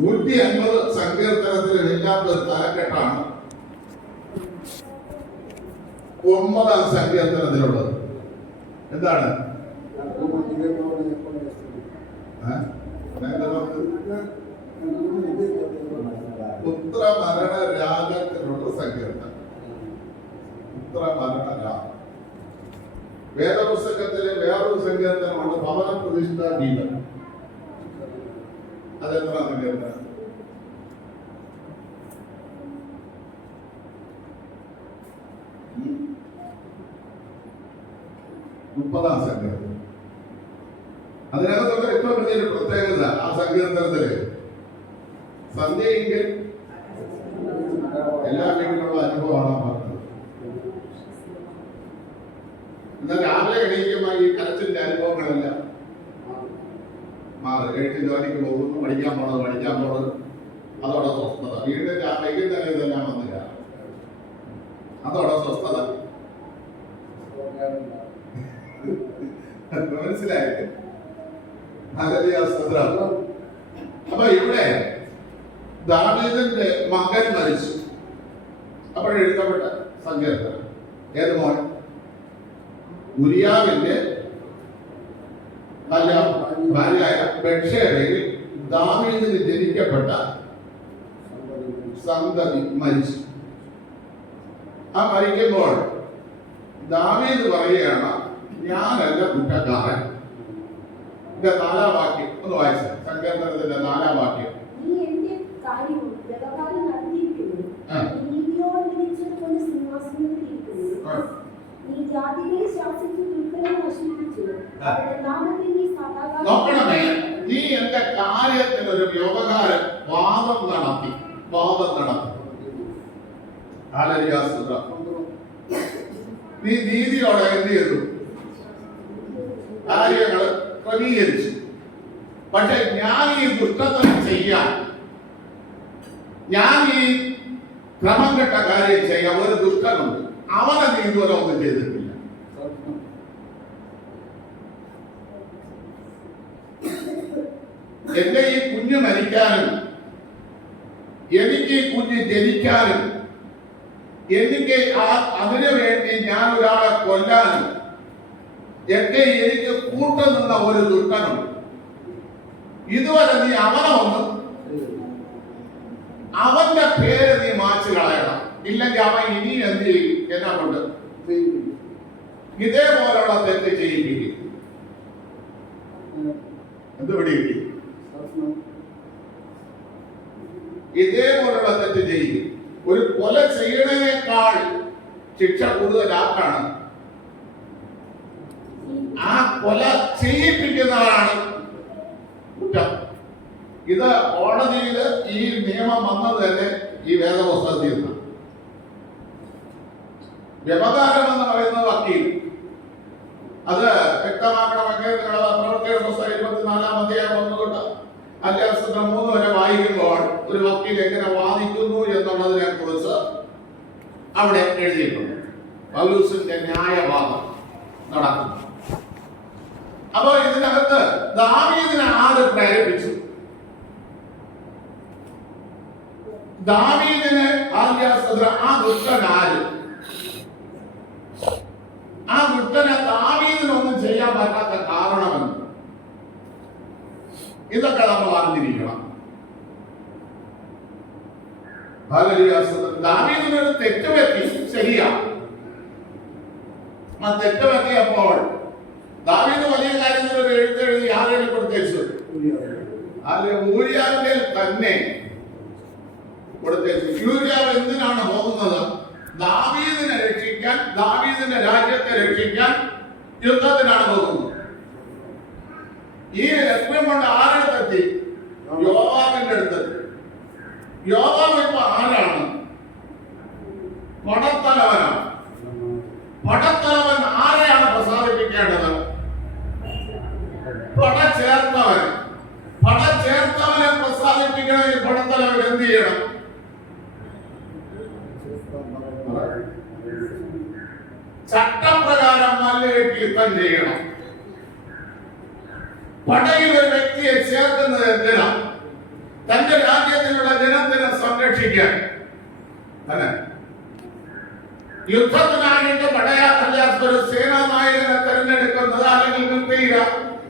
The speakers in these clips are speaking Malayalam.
150 സങ്കീർത്തനത്തിൽ ഇല്ലാത്ത ഒരു തലക്കെട്ടാണ് 9-ാം സങ്കീർത്തനത്തിലുള്ളത്. എന്താണ്? പുത്രമരണ രാഗത്തിലുള്ള സങ്കീർത്തനം. പുത്രമരണ രാഗം. വേദപുസ്തകത്തിലെ വേറൊരു സങ്കീർത്തനമാണ് ഭവന പ്രതിഷ്ഠാ ഗീതം. അതെന്താ സങ്കീർത്തനം? മുപ്പതാം സങ്കീർത്തനം. അതിനകത്തുള്ള ഏറ്റവും വലിയൊരു പ്രത്യേകത ആ സങ്കീർത്തനത്തില് സന്ധ്യയെങ്കിൽ എല്ലാ വീട്ടിലുള്ള അനുഭവമാണ് പറഞ്ഞത്. എന്നാൽ രാവിലെ എണീക്കുമ്പോൾ ഈ കരച്ചിന്റെ അനുഭവങ്ങളെല്ലാം മാറി. എഴുതി ജോലിക്ക് പോകുന്നു, പഠിക്കാൻ പോണത് അതോടെ സ്വസ്ഥത. വീണ്ടും വൈകുന്നേരം ഇതെല്ലാം വന്നില്ല, അതോടെ സ്വസ്ഥത. മനസ്സിലായിട്ട് അപ്പൊ ഇവിടെ ദാവീദിന്റെ മകൻ മരിച്ചു. അപ്പോഴെഴുതപ്പെട്ട സങ്കീർത്തനം ഏത് മോൻ? ഉരിയാവിന്റെ ഭാര്യയായ ബത്ശേബയിൽ ദാവീദിന് ജനിക്കപ്പെട്ട സന്തതി മരിച്ചു. ആ മരിക്കുമ്പോൾ ദാവീദ് പറയുകയാണ്, ഞാനല്ല കുറ്റക്കാരൻ. ഇതിന്റെ 4-ാം വാക്യം ഒന്ന് വായിച്ച. സങ്കീർത്തനത്തിന്റെ 4-ാം വാക്യം. നോക്കണമേ, നീ എന്റെ കാര്യത്തിന് ഒരു വ്യവഹാരം വാദം നടത്തി. നീ നീതിയോടെ എന്ത് ചെയ്തു? കാര്യങ്ങൾ ക്രമീകരിച്ചു. പക്ഷെ ഞാൻ ഈ ദുഷ്ടത്തരം ചെയ്യാൻ, ഞാൻ ഈ ക്രമം കെട്ട കാര്യം ചെയ്യാൻ ഒരു ദുഷ്ടനുണ്ട്. അവനെ നീ ഇതുവരെ ഒന്നും ചെയ്തിട്ടില്ല. എന്റെ ഈ കുഞ്ഞ് മരിക്കാനും, എനിക്ക് ഈ കുഞ്ഞ് ജനിക്കാനും, എനിക്ക് അതിനു വേണ്ടി ഞാൻ ഒരാളെ കൊല്ലാനും ഒക്കെ എനിക്ക് കൂട്ടുനിന്ന ഒരു ദുഷ്ടനുണ്ട്. ഇതുവരെ നീ അവന്റെ പേര് നീ മാച്ചു കളയണം. ഇല്ലെങ്കിൽ അവൻ ഇനി എന്ത് ചെയ്യും? എന്നെ കൊണ്ട് ഇതേപോലുള്ള തെറ്റ് ചെയ്യിപ്പിക്കും. എന്ത് പിടിയിക്കും? ഇതേപോലുള്ള തെറ്റ് ചെയ്യിക്കും. ഒരു കൊല ചെയ്യണേക്കാൾ ശിക്ഷ കൂടുതലാക്കാണ് ആ കൊല ചെയ്യിപ്പിക്കുന്നതാണ് കുറ്റം. ഇത് കോടതിയിൽ ഈ നിയമം വന്നത് തന്നെ ഈ വേദപുസ്തകത്തിൽ നിന്നാണ്. വ്യവഹാരം എന്ന് പറയുന്ന വക്കീൽ അത് വ്യക്തമാക്കണമെങ്കിൽ പ്രവൃത്തിയുടെ പുസ്തകം 24-ാം അധ്യായം 1 തൊട്ട് അധ്യായം 3 വരെ വായിക്കുമ്പോൾ ഒരു വക്കീൽ എങ്ങനെ വാദിക്കുന്നു എന്നുള്ളതിനെ കുറിച്ച് അവിടെ എഴുതിയിട്ടുണ്ട്. പൗലോസിന്റെ ന്യായവാദം നടക്കുന്നു. അപ്പൊ ഇതിനകത്ത് ദാവീദിനെ ആര് പ്രേരിപ്പിച്ചു? ദാവീദിനെ ആ ദുഷ്ടൻ ആര്? ആ ദുഷ്ടനെ ദാവീദിനൊന്നും ചെയ്യാൻ പറ്റാത്ത കാരണമെന്ന് ഇതൊക്കെ നമ്മൾ അറിഞ്ഞിരിക്കണം. ദാവീദിനൊരു തെറ്റ് പറ്റി, ശരിയാ. ആ തെറ്റ് പറ്റിയപ്പോൾ ദാവീദ് വലിയ കാര്യങ്ങൾ എഴുത്തെഴുതി ആരെയും കൊടുത്തേച്ചു. ഊരിയാവിന്റെ തന്നെ കൊടുത്തേച്ചു. യൂരിയാവ് എന്തിനാണ് പോകുന്നത്? ദാവീദിനെ രക്ഷിക്കാൻ, ദാവീദിന്റെ രാജ്യത്തെ രക്ഷിക്കാൻ യുദ്ധത്തിനാണ് പോകുന്നത്. ഈ ലക്ഷ്യം കൊണ്ട് ആരെടുത്തെത്തി? യോവാബിന്റെ അടുത്തെത്തി. യോവാബ് ഇപ്പൊ ആരാണ്? പടത്തലവനാണ്. പടത്തലവൻ ആരെയാണ് പ്രസാദിപ്പിക്കേണ്ടത്? പടച്ചേർത്തവനെ പ്രസാദിപ്പിക്കണമെങ്കിൽ പടത്തലവൻ എന്ത് ചെയ്യണം? ചട്ടപ്രകാരം നല്ല യുദ്ധം ചെയ്യണം. പടയിൽ ഒരു വ്യക്തിയെ ചേർക്കുന്നത് എന്തിനാ? തന്റെ രാജ്യത്തിലുള്ള ജനത്തിനെ സംരക്ഷിക്കാൻ അല്ലെ യുദ്ധത്തിനായിട്ട് ഒരു സേനാനായകനെ തെരഞ്ഞെടുക്കുന്നത് അല്ലെങ്കിൽ മിൽമീര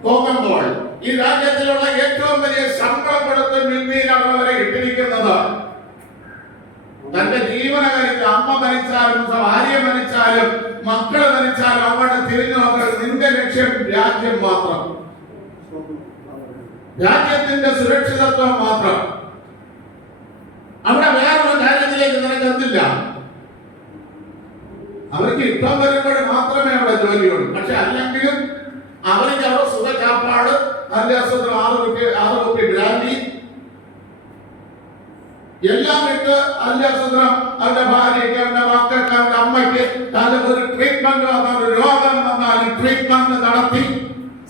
പോകുമ്പോൾ ഈ രാജ്യത്തിലുള്ള ഏറ്റവും വലിയ ശമ്പളം കൊടുത്ത് മിൽമീരാണ് അവരെ ഇട്ടിരിക്കുന്നത്. തന്റെ ജീവനകാരിക്ക് അമ്മ മരിച്ചാലും ഭാര്യ മരിച്ചാലും മക്കള് മരിച്ചാലും അവിടെ തിരിഞ്ഞു നോക്കരുത്. നിന്റെ ലക്ഷ്യം രാജ്യം മാത്രം, രാജ്യത്തിന്റെ സുരക്ഷിതത്വം മാത്രം. അവിടെ വേറൊരു കാര്യത്തിലേക്ക് നിനക്കെത്തില്ല. അവർക്ക് യുദ്ധം വരുമ്പോൾ മാത്രമേ അവിടെ ജോലിയുള്ളൂ. പക്ഷെ അല്ലെങ്കിലും അവർക്ക് അവിടെ സുഖചാപ്പാട്, അതിന്റെ അസുഖം 6 കുപ്പി ബ്രാൻഡി എല്ലാം ഇട്ട് അതിന്റെ അസുഖം അവന്റെ ഭാര്യയ്ക്ക്, അവന്റെ മക്കൾക്ക്, അവന്റെ അമ്മയ്ക്ക് ഒരു ട്രീറ്റ്മെന്റ് വന്നാൽ, ഒരു രോഗം വന്നാൽ ട്രീറ്റ്മെന്റ് നടത്തി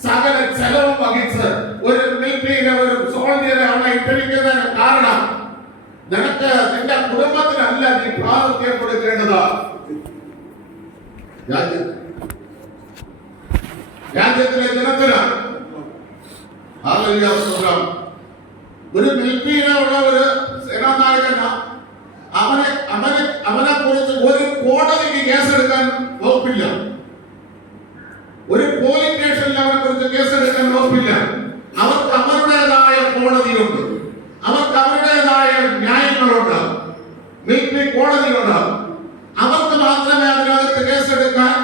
സകല ചെലവും വഹിച്ച് ഒരു മിലിറ്ററിയിലെ ഒരു സോൾജിയറെ അവിടെ ഇട്ടിരിക്കുന്നതിന് കാരണം നിനക്ക് നിന്റെ കുടുംബത്തിനല്ല നീ പ്രാമുഖ്യം കൊടുക്കേണ്ടത്, രാജ്യത്തിലെ ജനത്തിനാണ്. ഒരു മിലിറ്ററിയിലുള്ള ഒരു സേനാനായകൻ അവനെ കുറിച്ച് ഒരു കോടതിക്ക് കേസെടുക്കാൻ വകുപ്പില്ല, ഒരു പോലീസ് സ്റ്റേഷനിൽ അവനെ കുറിച്ച് കേസെടുക്കാൻ വകുപ്പില്ല. അവർക്ക് അവരുടേതായ കോടതിയുണ്ട്, അവർക്ക് അവരുടേതായ ന്യായങ്ങളുണ്ട്, മിലിറ്ററി കോടതിയുണ്ട്. അവർക്ക് മാത്രമേ അതിനകത്ത് കേസെടുക്കാൻ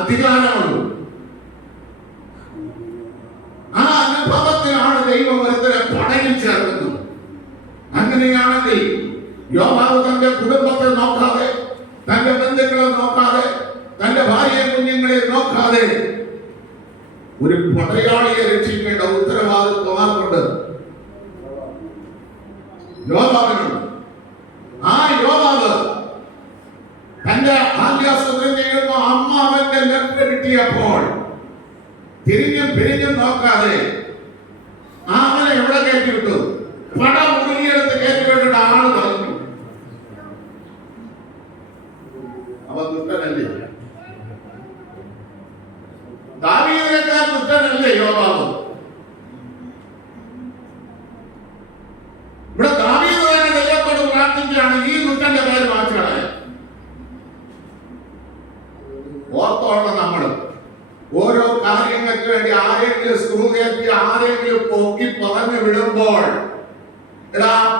അധികാരമുള്ളൂ. ആ അനുഭവത്തിലാണ് ദൈവം ഒരുത്തരെ പടയിൽ ചേർക്കുന്നത്. അങ്ങനെയാണെങ്കിൽ യോവാബ് തന്റെ കുടുംബത്തെ നോക്കാതെ, തന്റെ ബന്ധുക്കളെ നോക്കാതെ, തന്റെ ഭാര്യയെ കുഞ്ഞുങ്ങളെ നോക്കാതെ ഒരു പടയാളിയെ രക്ഷിക്കേണ്ട ഉത്തരവാദിത്വം ആർക്കുണ്ട്? യോവാബിനുണ്ട്. ആ യോവാബ് തന്റെ ആദ്യാസ്ത്രം ചെയ്യുന്ന അമ്മ അവന്റെ ലെറ്റർ കിട്ടിയപ്പോൾ തിരിഞ്ഞും പിരിഞ്ഞും നോക്കാതെ അവനെ എവിടെ കയറ്റിവിട്ടു? പടം മുറുകിയെടുത്ത് കയറ്റിവിട്ടിട്ട് ആള് പറഞ്ഞു. അവൻ ദുഷ്ടനല്ലേ? ദാവീദിനേക്കാൾ ദുഷ്ടനല്ലേ യോവാബ്? ഇവിടെ ദാവീദ് തന്നെ ദൈവത്തോട് പ്രാർത്ഥിക്കുകയാണ് ഈ ദുഷ്ടന്റെ പേര് മാറ്റിയാണ്. ഓർത്തോളം നമ്മൾ ഓരോ കാര്യങ്ങൾക്ക് വേണ്ടി ആരെങ്കിലും സ്ക്രൂ കയറ്റി ആരെങ്കിലും പൊക്കി പറഞ്ഞു വിടുമ്പോൾ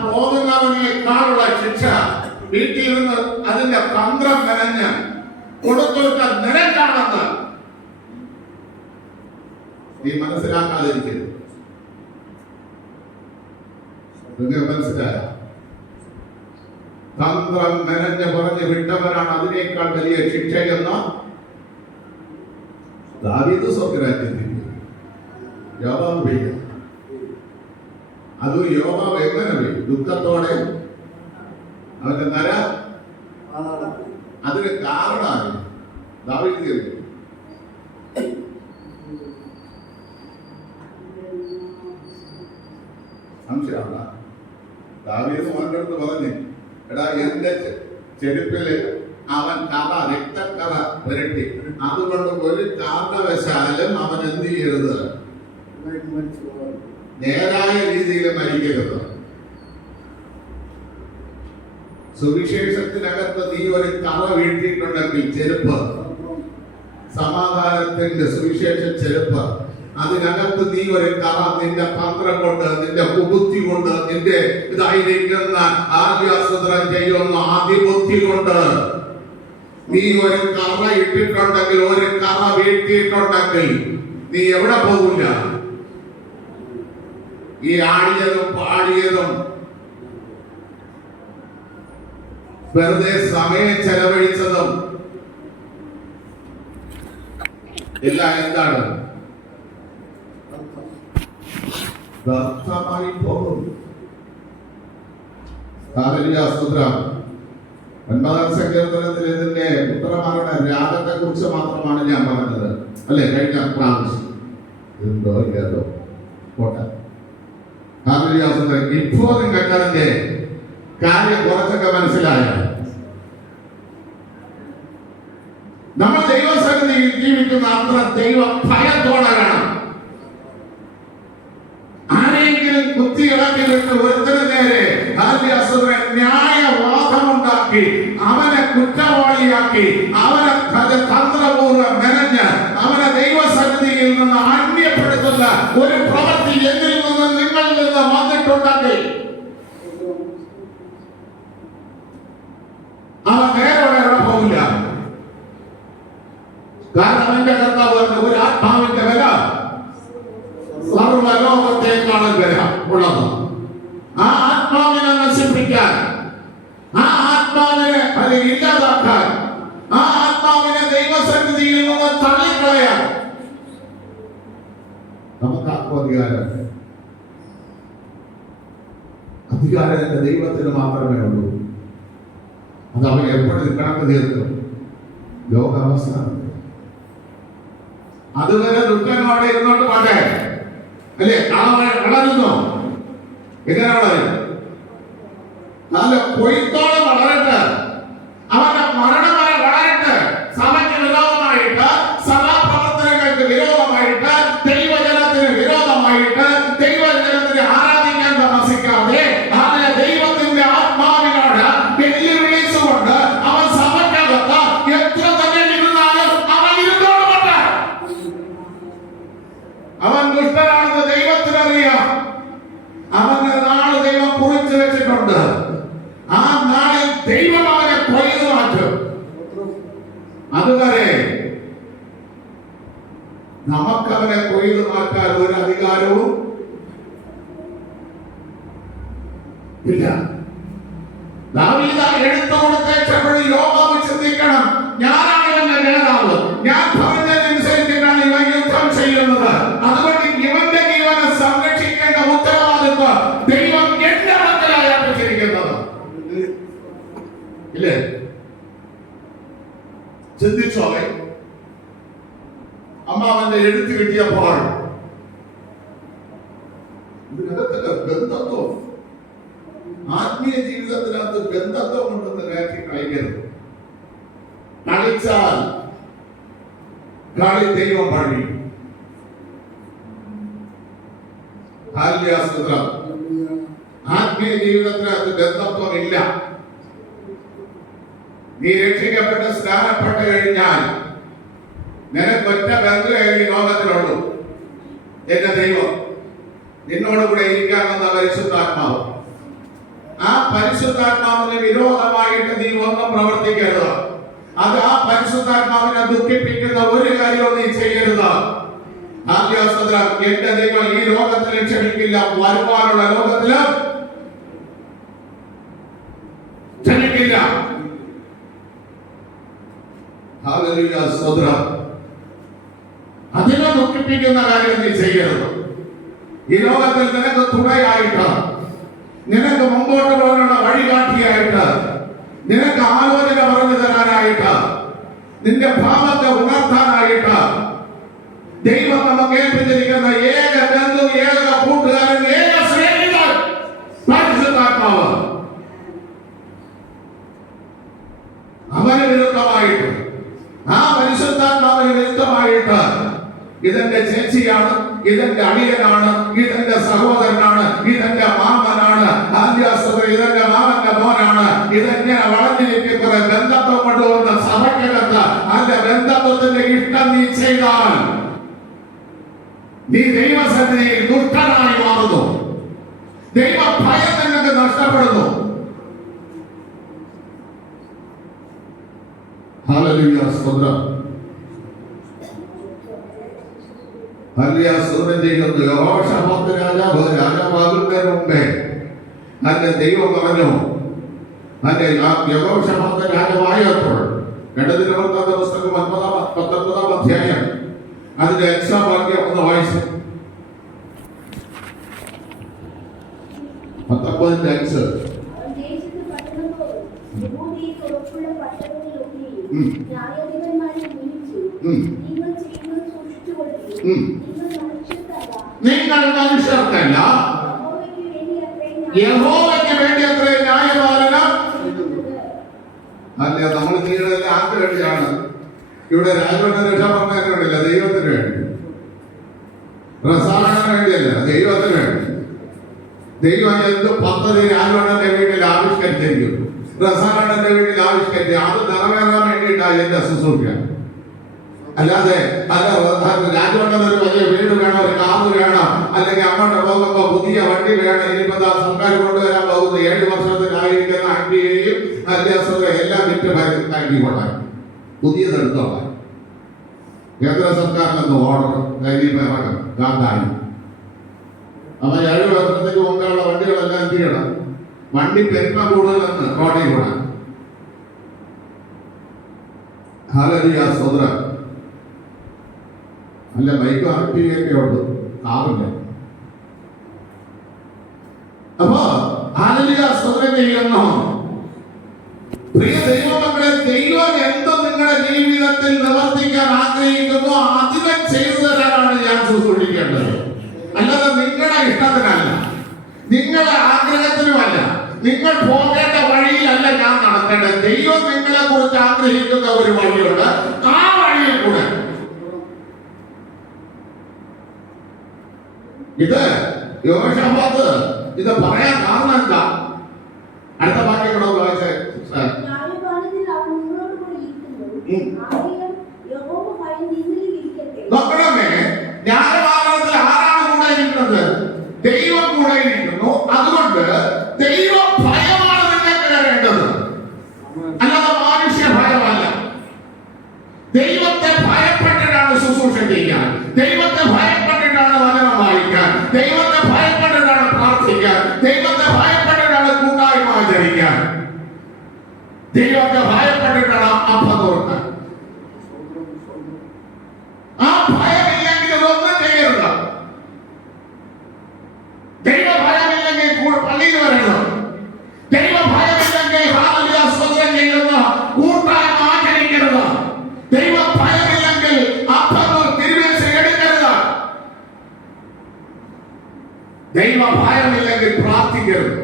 പോകുന്നവനേക്കാളുള്ള ശിക്ഷ വീട്ടിൽ നിന്ന് അതിന്റെ തന്ത്രം മെനഞ്ഞ് കൊടുത്തുവിട്ട നിരക്കാണെന്ന് നീ മനസ്സിലാക്കാതിരിക്കരുത്. മനസ്സിലായ തന്ത്രം മെനഞ്ഞ് പറഞ്ഞു വിട്ടവരാണ് അതിനേക്കാൾ വലിയ ശിക്ഷയെന്ന് ദാവീദ് സ്വർഗ്ഗരാജ്യത്തിൽ യോവാബ് വീഴും. അത് യോവാബ് എങ്ങനെ വീഴും? ദുഃഖത്തോടെ അവന്റെ നര അതിന് കാരണമായി ദാവീദ് കയറി. സംശയമാണ്. ദാവീദ് മോന്റെ അടുത്ത് പറഞ്ഞു, എടാ എന്റെ ചെരുപ്പില് അവൻ രക്തക്കറ പുരട്ടി, അതുകൊണ്ട് ഒരു കാരണവശാലും അവൻ എന്ത് ചെയ്യരുത്, നേരായ രീതിയിൽ മരിക്കരുത്. സുവിശേഷത്തിനകത്ത് നീ ഒരു കറ വീഴ്ത്തിയിട്ടുണ്ടെങ്കിൽ ചെരുപ്പ്, സമാധാനത്തിന്റെ സുവിശേഷ ചെരുപ്പ്, അതിനകത്ത് നീ ഒരു കറ നിന്റെ തന്ത്രം കൊണ്ട്, നിന്റെ കുബുദ്ധി കൊണ്ട്, നിന്റെ ഇതായിരിക്കുന്ന ആദ്യാസ്ത്രം ചെയ്യുന്ന ആദിബുദ്ധി കൊണ്ട് നീ ഒരു കറ ഇട്ടിട്ടുണ്ടെങ്കിൽ, ഒരു കറ വീഴ്ത്തിയിട്ടുണ്ടെങ്കിൽ നീ എവിടെ പോകില്ല. ഈ ആടിയതും പാടിയതും വെറുതെ സമയം ചെലവഴിച്ചതും എല്ലാം എന്താണ്? വ്യർത്ഥമായി പോകും. 9-ാം സങ്കീർത്തനത്തിൽ ഇതിന്റെ ഉത്തരമാരുടെ രാഗത്തെ കുറിച്ച് മാത്രമാണ് ഞാൻ പറഞ്ഞത്, അല്ലെ? കഴിഞ്ഞ പ്രാവശ്യം എന്തോ ഏതോ പോട്ടെ. ഇപ്പോ നിങ്ങൾക്ക് അതിന്റെ കാര്യം കുറച്ചൊക്കെ മനസ്സിലായ. നമ്മൾ ദൈവസന്നിധിയിൽ ജീവിക്കുന്ന അത്ര ദൈവ ഭയത്തോടെ വേണം. ആരെങ്കിലും കുത്തിയിളക്കി വിട്ട് ഒരുത്തന് നേരെ ന്യായവാദമുണ്ടാക്കി അവനെ കുറ്റവാളിയാക്കി അവനെ തന്ത്രപൂർവ്വം മെനഞ്ഞ് അവനെ ദൈവസന്നിധിയിൽ നിന്ന് അന്യപ്പെടുത്തുന്ന ഒരു പ്രവൃത്തി എന്നിൽ നിന്ന് നിങ്ങളിൽ നിന്ന് വന്നിട്ടുണ്ടെങ്കിൽ അവൻ നേരോടെ എവിടെ പോകില്ല. കാരണം അവന്റെ കർത്താവ് ഒരു ആത്മാവിന്റെ വില സർവലോകത്തേക്കാളും വില ഉള്ളത്. ആ ആത്മാവിനെ നശിപ്പിക്കാൻ, ആ ആത്മാവിനെ അത് ഇല്ലാതാക്കാൻ, ആ ആത്മാവിനെ ദൈവസന്നിധിയിൽ നിന്ന് തള്ളിക്കളയാൻ നമുക്ക് അധികാരമുണ്ട്. അധികാരം എന്റെ ദൈവത്തിന് മാത്രമേ ഉള്ളൂ. അത് അവൻ എപ്പോഴും കണക്ക് തീർക്കും. ലോകാവസാനം അതുവരെ ദുഃഖങ്ങളോടെ ഇരുന്നോട്ട് പാട്ടെ അല്ലേ? വളരുന്നു. എങ്ങനെ വളരും? നല്ല കൊയ്ത്തോളം വളരട്ടെ. അവന്റെ മരണം വരെ വളരട്ടെ. സഭയ്ക്ക് വിരോധമായിട്ട്, സഭാപ്രവർത്തനങ്ങൾക്ക് വിരോധമായിട്ട്, ദൈവജനത്തിന് വിരോധമായിട്ട്, ദൈവജനത്തിന് ആരാധിക്കാൻ താമസിക്കാതെ ദൈവത്തിന്റെ ആത്മാവിനോട് വെല്ലുവിളിച്ചുകൊണ്ട് അവൻ സഭയ്ക്കകത്ത് എത്ര തന്നെ ഇരുന്നാലും അവൻ ഇരുന്നോടുമട്ടെ. അവൻ ദുഷ്ടനാണെന്ന് ദൈവത്തിനറിയാം. അവന്റെ നാള് ദൈവം കുറിച്ചു വെച്ചിട്ടുണ്ട്. ആ നാളിൽ ദൈവം അവനെ കൊയ്തു മാറ്റും. അതുവരെ നമുക്കവനെ കൊയ്തു മാറ്റാൻ ഒരു അധികാരവും ഇല്ല. ദാവീദ് എടുത്തു കൊടുത്തപ്പോഴും യോവാബ് ചിന്തിക്കണം, ഞാനാണ് ഇവന്റെ നേതാവ്, ഞാൻ പറഞ്ഞതനുസരിച്ചിട്ടാണ് ഇവൻ യുദ്ധം ചെയ്യുന്നത്. അതുകൊണ്ട് ഇവന്റെ ജീവനെ സംരക്ഷിക്കേണ്ട ഉത്തരവാദിത്വം ദൈവം എന്റെ മക്കളായി ഏൽപ്പിച്ചിരിക്കുന്നത്. ഇല്ലേ? ചിന്തിച്ചോളെ. അമ്മാവന്റെ എഴുത്ത് കിട്ടിയപ്പോൾ ഇതിനകത്തൊക്കെ ബന്ധത്വം, ആത്മീയ ജീവിതത്തിനകത്ത് ബന്ധത്വം ഉണ്ടെന്ന് കയറ്റി കളിക്കരുത്. കളിച്ചാൽ കളി ദൈവം പഴി. ആത്മീയ ജീവിതത്തിനകത്ത് ബന്ധത്വം ഇല്ല. നീ രക്ഷിക്കപ്പെട്ട് സ്നാനപ്പെട്ട് കഴിഞ്ഞാൽ നിനക്ക് ഒറ്റ ബന്ധമേ ഈ ലോകത്തിലുള്ളൂ. എന്റെ ദൈവം നിന്നോടുകൂടെ ഇരിക്കാമെന്ന പരിശുദ്ധാത്മാവ്. ആ പരിശുദ്ധാത്മാവിന് വിരോധമായിട്ട് നീ ഒന്നും പ്രവർത്തിക്കരുത്. അത് ആ പരിശുദ്ധാത്മാവിനെ ദുഃഖിപ്പിക്കുന്ന ഒരു കാര്യവും നീ ചെയ്യരുത്. എന്റെ ദൈവം ഈ ലോകത്തിൽ ക്ഷമിക്കില്ല, വരുവാനുള്ള ലോകത്തിലും ക്ഷമിക്കില്ല. അതിനെ ദുഃഖിപ്പിക്കുന്ന കാര്യം നീ ചെയ്യരുത്. ഈ ലോകത്തിൽ നിനക്ക് തുണയായിട്ട്, നിനക്ക് മുമ്പോട്ട് പോകാനുള്ള വഴികാട്ടിയായിട്ട്, നിനക്ക് ആലോചന പറഞ്ഞു തരാനായിട്ട്, നിന്റെ ഭാവത്തെ ഉണർത്താനായിട്ട് ദൈവം നമുക്ക് ഏൽപ്പിച്ചിരിക്കുന്ന ഏക ബന്ധു, ഏക കൂട്ടുകാരൻ, ഏക സ്നേഹിതൻ പരിശുദ്ധാത്മാവ്. അവന് വിരുദ്ധമായിട്ട്, ആ പരിശുദ്ധാത്മാവിന് വിരുദ്ധമായിട്ട് ഇതെന്റെ ചേച്ചിയാണ്, ഇതെന്റെ അളിയനാണ്, ഇതെന്റെ സഹോദരനാണ്, ഇതെന്റെ മാമനാണ്, ഇതെന്റെ മാമന്റെ മോനാണ്, ഇതെങ്ങനെ വളഞ്ഞിരിക്കും കുറെ ബന്ധത്വം കൊണ്ടുവന്ന സഭയ്ക്കകത്ത് അതിന്റെ ബന്ധത്വത്തിന്റെ ഇഷ്ടം നീ ചെയ്താൽ നീ ദൈവസന്നിധിയിൽ ദുഷ്ടനായി മാറുന്നു. ദൈവ ഭയം നിനക്ക് നഷ്ടപ്പെടുന്നു. ഹല്ലേലൂയ, സ്തോത്രം. യഹോശാഫാത്ത് രാജാവാകുന്നതിന് മുമ്പേ അതിന്റെ ദൈവം പറഞ്ഞു, അതിന്റെ യഹോശാഫാത്ത് രാജാവായപ്പോൾ 2 ദിനവൃത്താന്ത പുസ്തകം 19 അധ്യായം അതിന്റെ 8 വാക്യം ഒന്ന് വായിച്ചു. 19:5. നിങ്ങൾ മനുഷ്യർക്കല്ല, യഹോവയ്ക്ക് വേണ്ടി അത്ര ന്യായപാലനം അല്ല. നമ്മൾ ചെയ്യുന്നതല്ല ആർക്ക് വേണ്ടിയാണ്? ഇവിടെ രാജവന്റെ രക്ഷ പറഞ്ഞതിന് വേണ്ടിയില്ല, ദൈവത്തിന് വേണ്ടി. പ്രസാദത്തിന് വേണ്ടിയല്ല, ദൈവത്തിന് വേണ്ടി. ദൈവം എന്ത് പദ്ധതി രാജവണ്ണന്റെ വീട്ടിൽ ആവിഷ്കരിച്ചിരിക്കും, റസാനന്റെ വീട്ടിൽ ആവിഷ്കരിച്ചു, അത് നിറവേറാൻ വേണ്ടിയിട്ടാണ് എന്റെ ശുശ്രൂഷ. അല്ലാതെ രാജവണ്ണന് ഒരു വലിയ വീട് വേണം, ഒരു കാറ് വേണം, അല്ലെങ്കിൽ അങ്ങോട്ട് പോകുമ്പോ പുതിയ വണ്ടി വേണം. ഇനിയിപ്പോ സർക്കാർ കൊണ്ടുവരാൻ പോകുന്ന 7 വർഷത്തിലായിരിക്കുന്ന അണ്ടിയെയും എല്ലാം വിറ്റ് നൽകിക്കൊള്ളാൻ, പുതിയതെടുത്തോളാൻ. കേന്ദ്ര സർക്കാരിനൊന്ന് ഓർഡർ ഇറങ്ങും ഗാന്ധാരി. അപ്പൊ 7 വർഷത്തേക്ക് മുമ്പുള്ള വണ്ടികളെല്ലാം എന്ത് ചെയ്യണം? വണ്ടി പെരുമ കൂടുതലെന്ന് റോഡിൽ കൂടാൻ. ഹല്ലേലൂയ, സ്തോത്രം. അല്ല, ബൈക്ക് ആക്ടിവൊക്കെ ഉണ്ട്, കാറില്ല. അപ്പൊ ഹല്ലേലൂയ, സ്തോത്രം ചെയ്യുന്നു. പ്രിയ ദൈവമക്കളെ, ദൈവം എന്തും നിങ്ങളുടെ ജീവിതത്തിൽ നിവർത്തിക്കാൻ ആഗ്രഹിക്കുന്നു അതിനെ ചെയ്തു തരാനാണ് ഞാൻ ശുശ്രൂഷിക്കേണ്ടത്. അല്ലാതെ നിങ്ങളുടെ ഇഷ്ടത്തിനല്ല, നിങ്ങളുടെ ആഗ്രഹത്തിനുമല്ല, നിങ്ങൾ പോകേണ്ട വഴിയിലല്ല ഞാൻ നടക്കേണ്ടത്. ദൈവം നിങ്ങളെ കുറിച്ച് ആഗ്രഹിക്കുന്ന ഒരു വഴിയുണ്ട്, ആ വഴിയിൽ കൂടെ. ഇത് യോശാഫാത്ത് ഇത് പറയാൻ കാരണം എന്താ? അടുത്ത വാക്യം കൂടെ വായിച്ചേ. നോക്കണമേ, ന്യായപാലനത്തിൽ ആരാണ് കൂടെ ഇരിക്കുന്നത്? ദൈവം കൂടെ ഇരിക്കുന്നു. അതുകൊണ്ട് ദൈവ ഭയമാണ് നിങ്ങൾക്ക് വേണ്ടത്, അല്ലാതെ മനുഷ്യ ഭയമല്ല. ദൈവത്തെ ഭയപ്പെട്ടിട്ടാണ് ശുശ്രൂഷ ചെയ്യാൻ, ദൈവത്തെ ഭയപ്പെട്ടിട്ടാണ് വചനം വായിക്കാൻ, ദൈവത്തെ ഭയപ്പെട്ടിട്ടാണ് പ്രാർത്ഥിക്കാൻ, ദൈവത്തെ ഭയപ്പെട്ടിട്ടാണ് കൂട്ടായ്മ ആചരിക്കാൻ, ദൈവത്തെ ഭയപ്പെട്ടിട്ടാണ് അപ്പം തുറക്കാൻ. ആ ഭയമില്ലെങ്കിൽ ഇതൊന്നും ചെയ്യരുത്. ദൈവ ഭയമില്ലെങ്കിൽ പള്ളിയിൽ വരണം. ദൈവ ഭയമില്ലെങ്കിൽ ഹല്ലേലൂയ സ്തോത്രം ചെയ്യുന്ന കൂട്ടായ്മ ആചരിക്കരുത്. ദൈവ ഭയമില്ലെങ്കിൽ അപ്പം തിരുമേശ എടുക്കരുത്. ദൈവ ഭയമില്ലെങ്കിൽ പ്രാർത്ഥിക്കരുത്.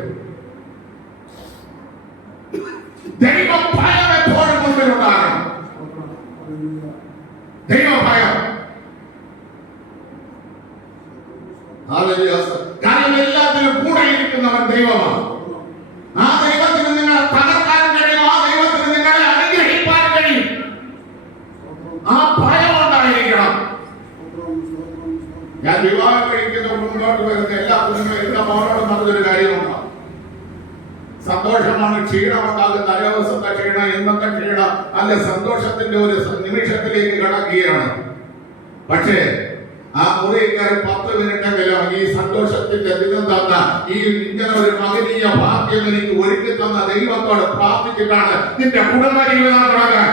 ദൈവ ഭയം എപ്പോഴും മുമ്പിലുണ്ടാകണം. ദൈവഭയം. കാരണം എല്ലാത്തിനും കൂടെ ഇരിക്കുന്നവൻ ദൈവമാണ്. ആ ദൈവത്തിന് നിങ്ങളെ തകർക്കാനും കഴിയും, ആ ദൈവത്തിന് നിങ്ങളെ അനുഗ്രഹിക്കാൻ കഴിയും. ആ ഭയം ഉണ്ടായിരിക്കണം. ഞാൻ വിവാഹം കഴിക്കുന്ന മുന്നോട്ട് വരുന്ന എല്ലാ കുഞ്ഞുങ്ങളും എന്റെ മോനോട് പറഞ്ഞൊരു കാര്യമുണ്ടാകും. സന്തോഷമാണ്, ക്ഷീണമുണ്ടാകുന്ന തലേദിവസത്തെ ക്ഷീണം, ഇന്നത്തെ ക്ഷീണം അല്ല, സന്തോഷത്തിന്റെ ഒരു നിമിഷത്തിലേക്ക് കടക്കുകയാണ്. പക്ഷേ ആ മുറിക്കാർ 10 മിനിറ്റെങ്കിലും ഈ സന്തോഷത്തിന്റെ ദിനം തന്ന ഈ ഇങ്ങനെ ഒരു മകനീയ ഭാഗ്യം എനിക്ക് ഒരുക്കി തന്ന ദൈവത്തോട് പ്രാർത്ഥിച്ചിട്ടാണ് നിന്റെ കുടുംബ ജീവിതം തുടങ്ങാൻ.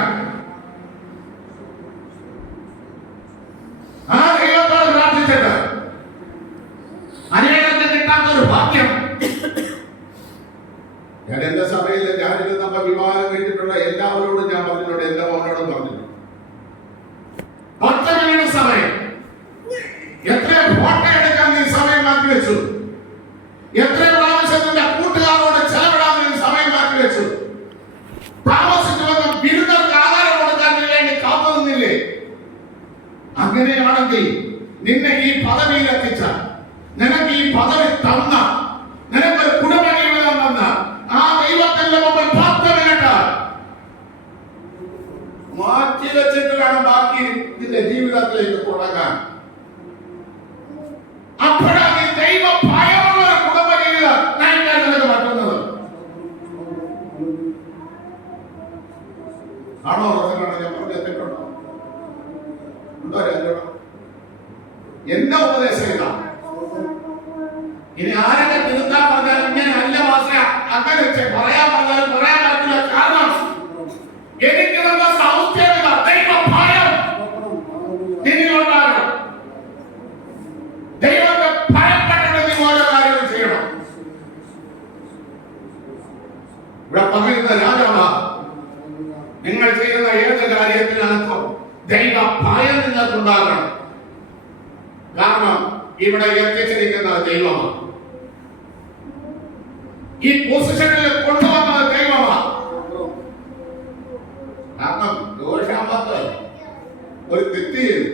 ആ ദൈവത്തോട് പ്രാർത്ഥിച്ചിട്ട് അനേകർക്ക് കിട്ടാത്തൊരു ഭാഗ്യം. ഞാൻ എന്റെ സഭയിൽ ഞാനിരുന്നപ്പോ വിവാഹം കഴിഞ്ഞിട്ടുള്ള എല്ലാവരോടും ഞാൻ പറഞ്ഞിട്ടുണ്ട്, എന്റെ മോനോടും പറഞ്ഞിട്ടുണ്ട്. 10 മിനിറ്റ് സമയം, എത്ര ഫോട്ടോ എടുക്കാൻ നീ സമയം മാറ്റി വെച്ചു, എത്ര പ്രാവശ്യം നിന്റെ കൂട്ടുകാരോട് ചെലവിടാൻ നീ സമയം മാറ്റി വെച്ചു, താമസിച്ചു വന്ന ബിരുദർക്ക് ആഹാരം കൊടുക്കാൻ വേണ്ടി കാത്തു നിന്നില്ലേ? അങ്ങനെയാണെങ്കിൽ നിന്നെ ഈ പദവിയിൽ എത്തിച്ച, നിനക്ക് ഈ പദവി തന്ന, നിനക്കൊരു കുടുംബ ജീവിതം തന്ന ആ ദൈവത്തിന്റെ മുമ്പിൽ 10 മിനിറ്റ് മാറ്റി വെച്ചിട്ട് വേണം ബാക്കി നിന്റെ ജീവിതത്തിലേക്ക് തുടങ്ങാൻ. അപ്പോഴാണ് ഈ ദൈവ ഭയമുള്ള കുടുംബ ജീവിതം നയിക്കാൻ നിനക്ക് പറ്റുന്നത്. ആണോ ഉറപ്പാണ് ഞാൻ പറഞ്ഞെത്തിട്ടുണ്ടോ? ഉണ്ടോ രാജോടോ? എന്റെ ഉപദേശം ഇതാ. ഇനി ആരൊക്കെ തിരുത്താൻ പറഞ്ഞാലും ഇങ്ങനെ അല്ല ഭാഷ അങ്ങനെ പറയാൻ പറഞ്ഞാലും പറയാൻ പറ്റില്ല. കാരണം എനിക്ക് തന്ന സൗഖ്യമില്ല, ദൈവ ഭയം നിന്നിലുണ്ടാകണം. ദൈവത്തെ ഭയപ്പെട്ടിട്ട് നീ ഓരോ കാര്യങ്ങൾ ചെയ്യണം. ഇവിടെ പറയുന്ന രാജാവ്, നിങ്ങൾ ചെയ്യുന്ന ഏത് കാര്യത്തിനകത്തും ദൈവ ഭയം നിങ്ങൾക്കുണ്ടാകണം. കാരണം ഇവിടെ എത്തിച്ചിരിക്കുന്നത് ദൈവമാണ്, ഈ പൊസിഷനിൽ കൊണ്ടുവന്നത് ദൈവമാണ്. കാരണം യോശാഫാത്ത് ഒരു തെറ്റ് ചെയ്തു,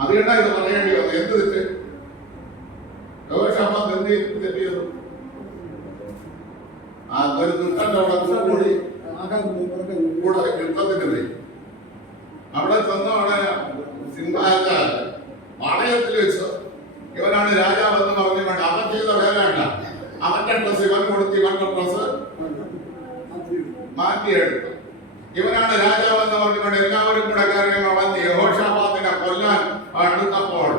അതുകൊണ്ടാണ് ഇത് പറയേണ്ടി വന്നത്. എന്ത് തെറ്റ്? യോശാഫാത്ത് എന്ത് തെറ്റിയത്? ആ ഒരു ദുഷ്ടന്റെ കൂടി യുദ്ധത്തിന് പോയി. അവിടെ ചെന്ന അവിടെ സിംഹാസന പാളയത്തിൽ വെച്ച് ഇവനാണ് രാജാവെന്ന് പറഞ്ഞുകൊണ്ട് അവൻ ചെയ്ത വേലയല്ല. അവന്റെ ഡ്രസ് ഇവൻ കൊടുത്ത് ഇവന്റെ ഡ്രസ് മാറ്റിയെടുത്തു. ഇവനാണ് രാജാവെന്ന് പറഞ്ഞുകൊണ്ട് എല്ലാവരും കൂടെ കയറി വന്ന് യഹോശാഫാത്തിനെ കൊല്ലാൻ അടുത്തപ്പോൾ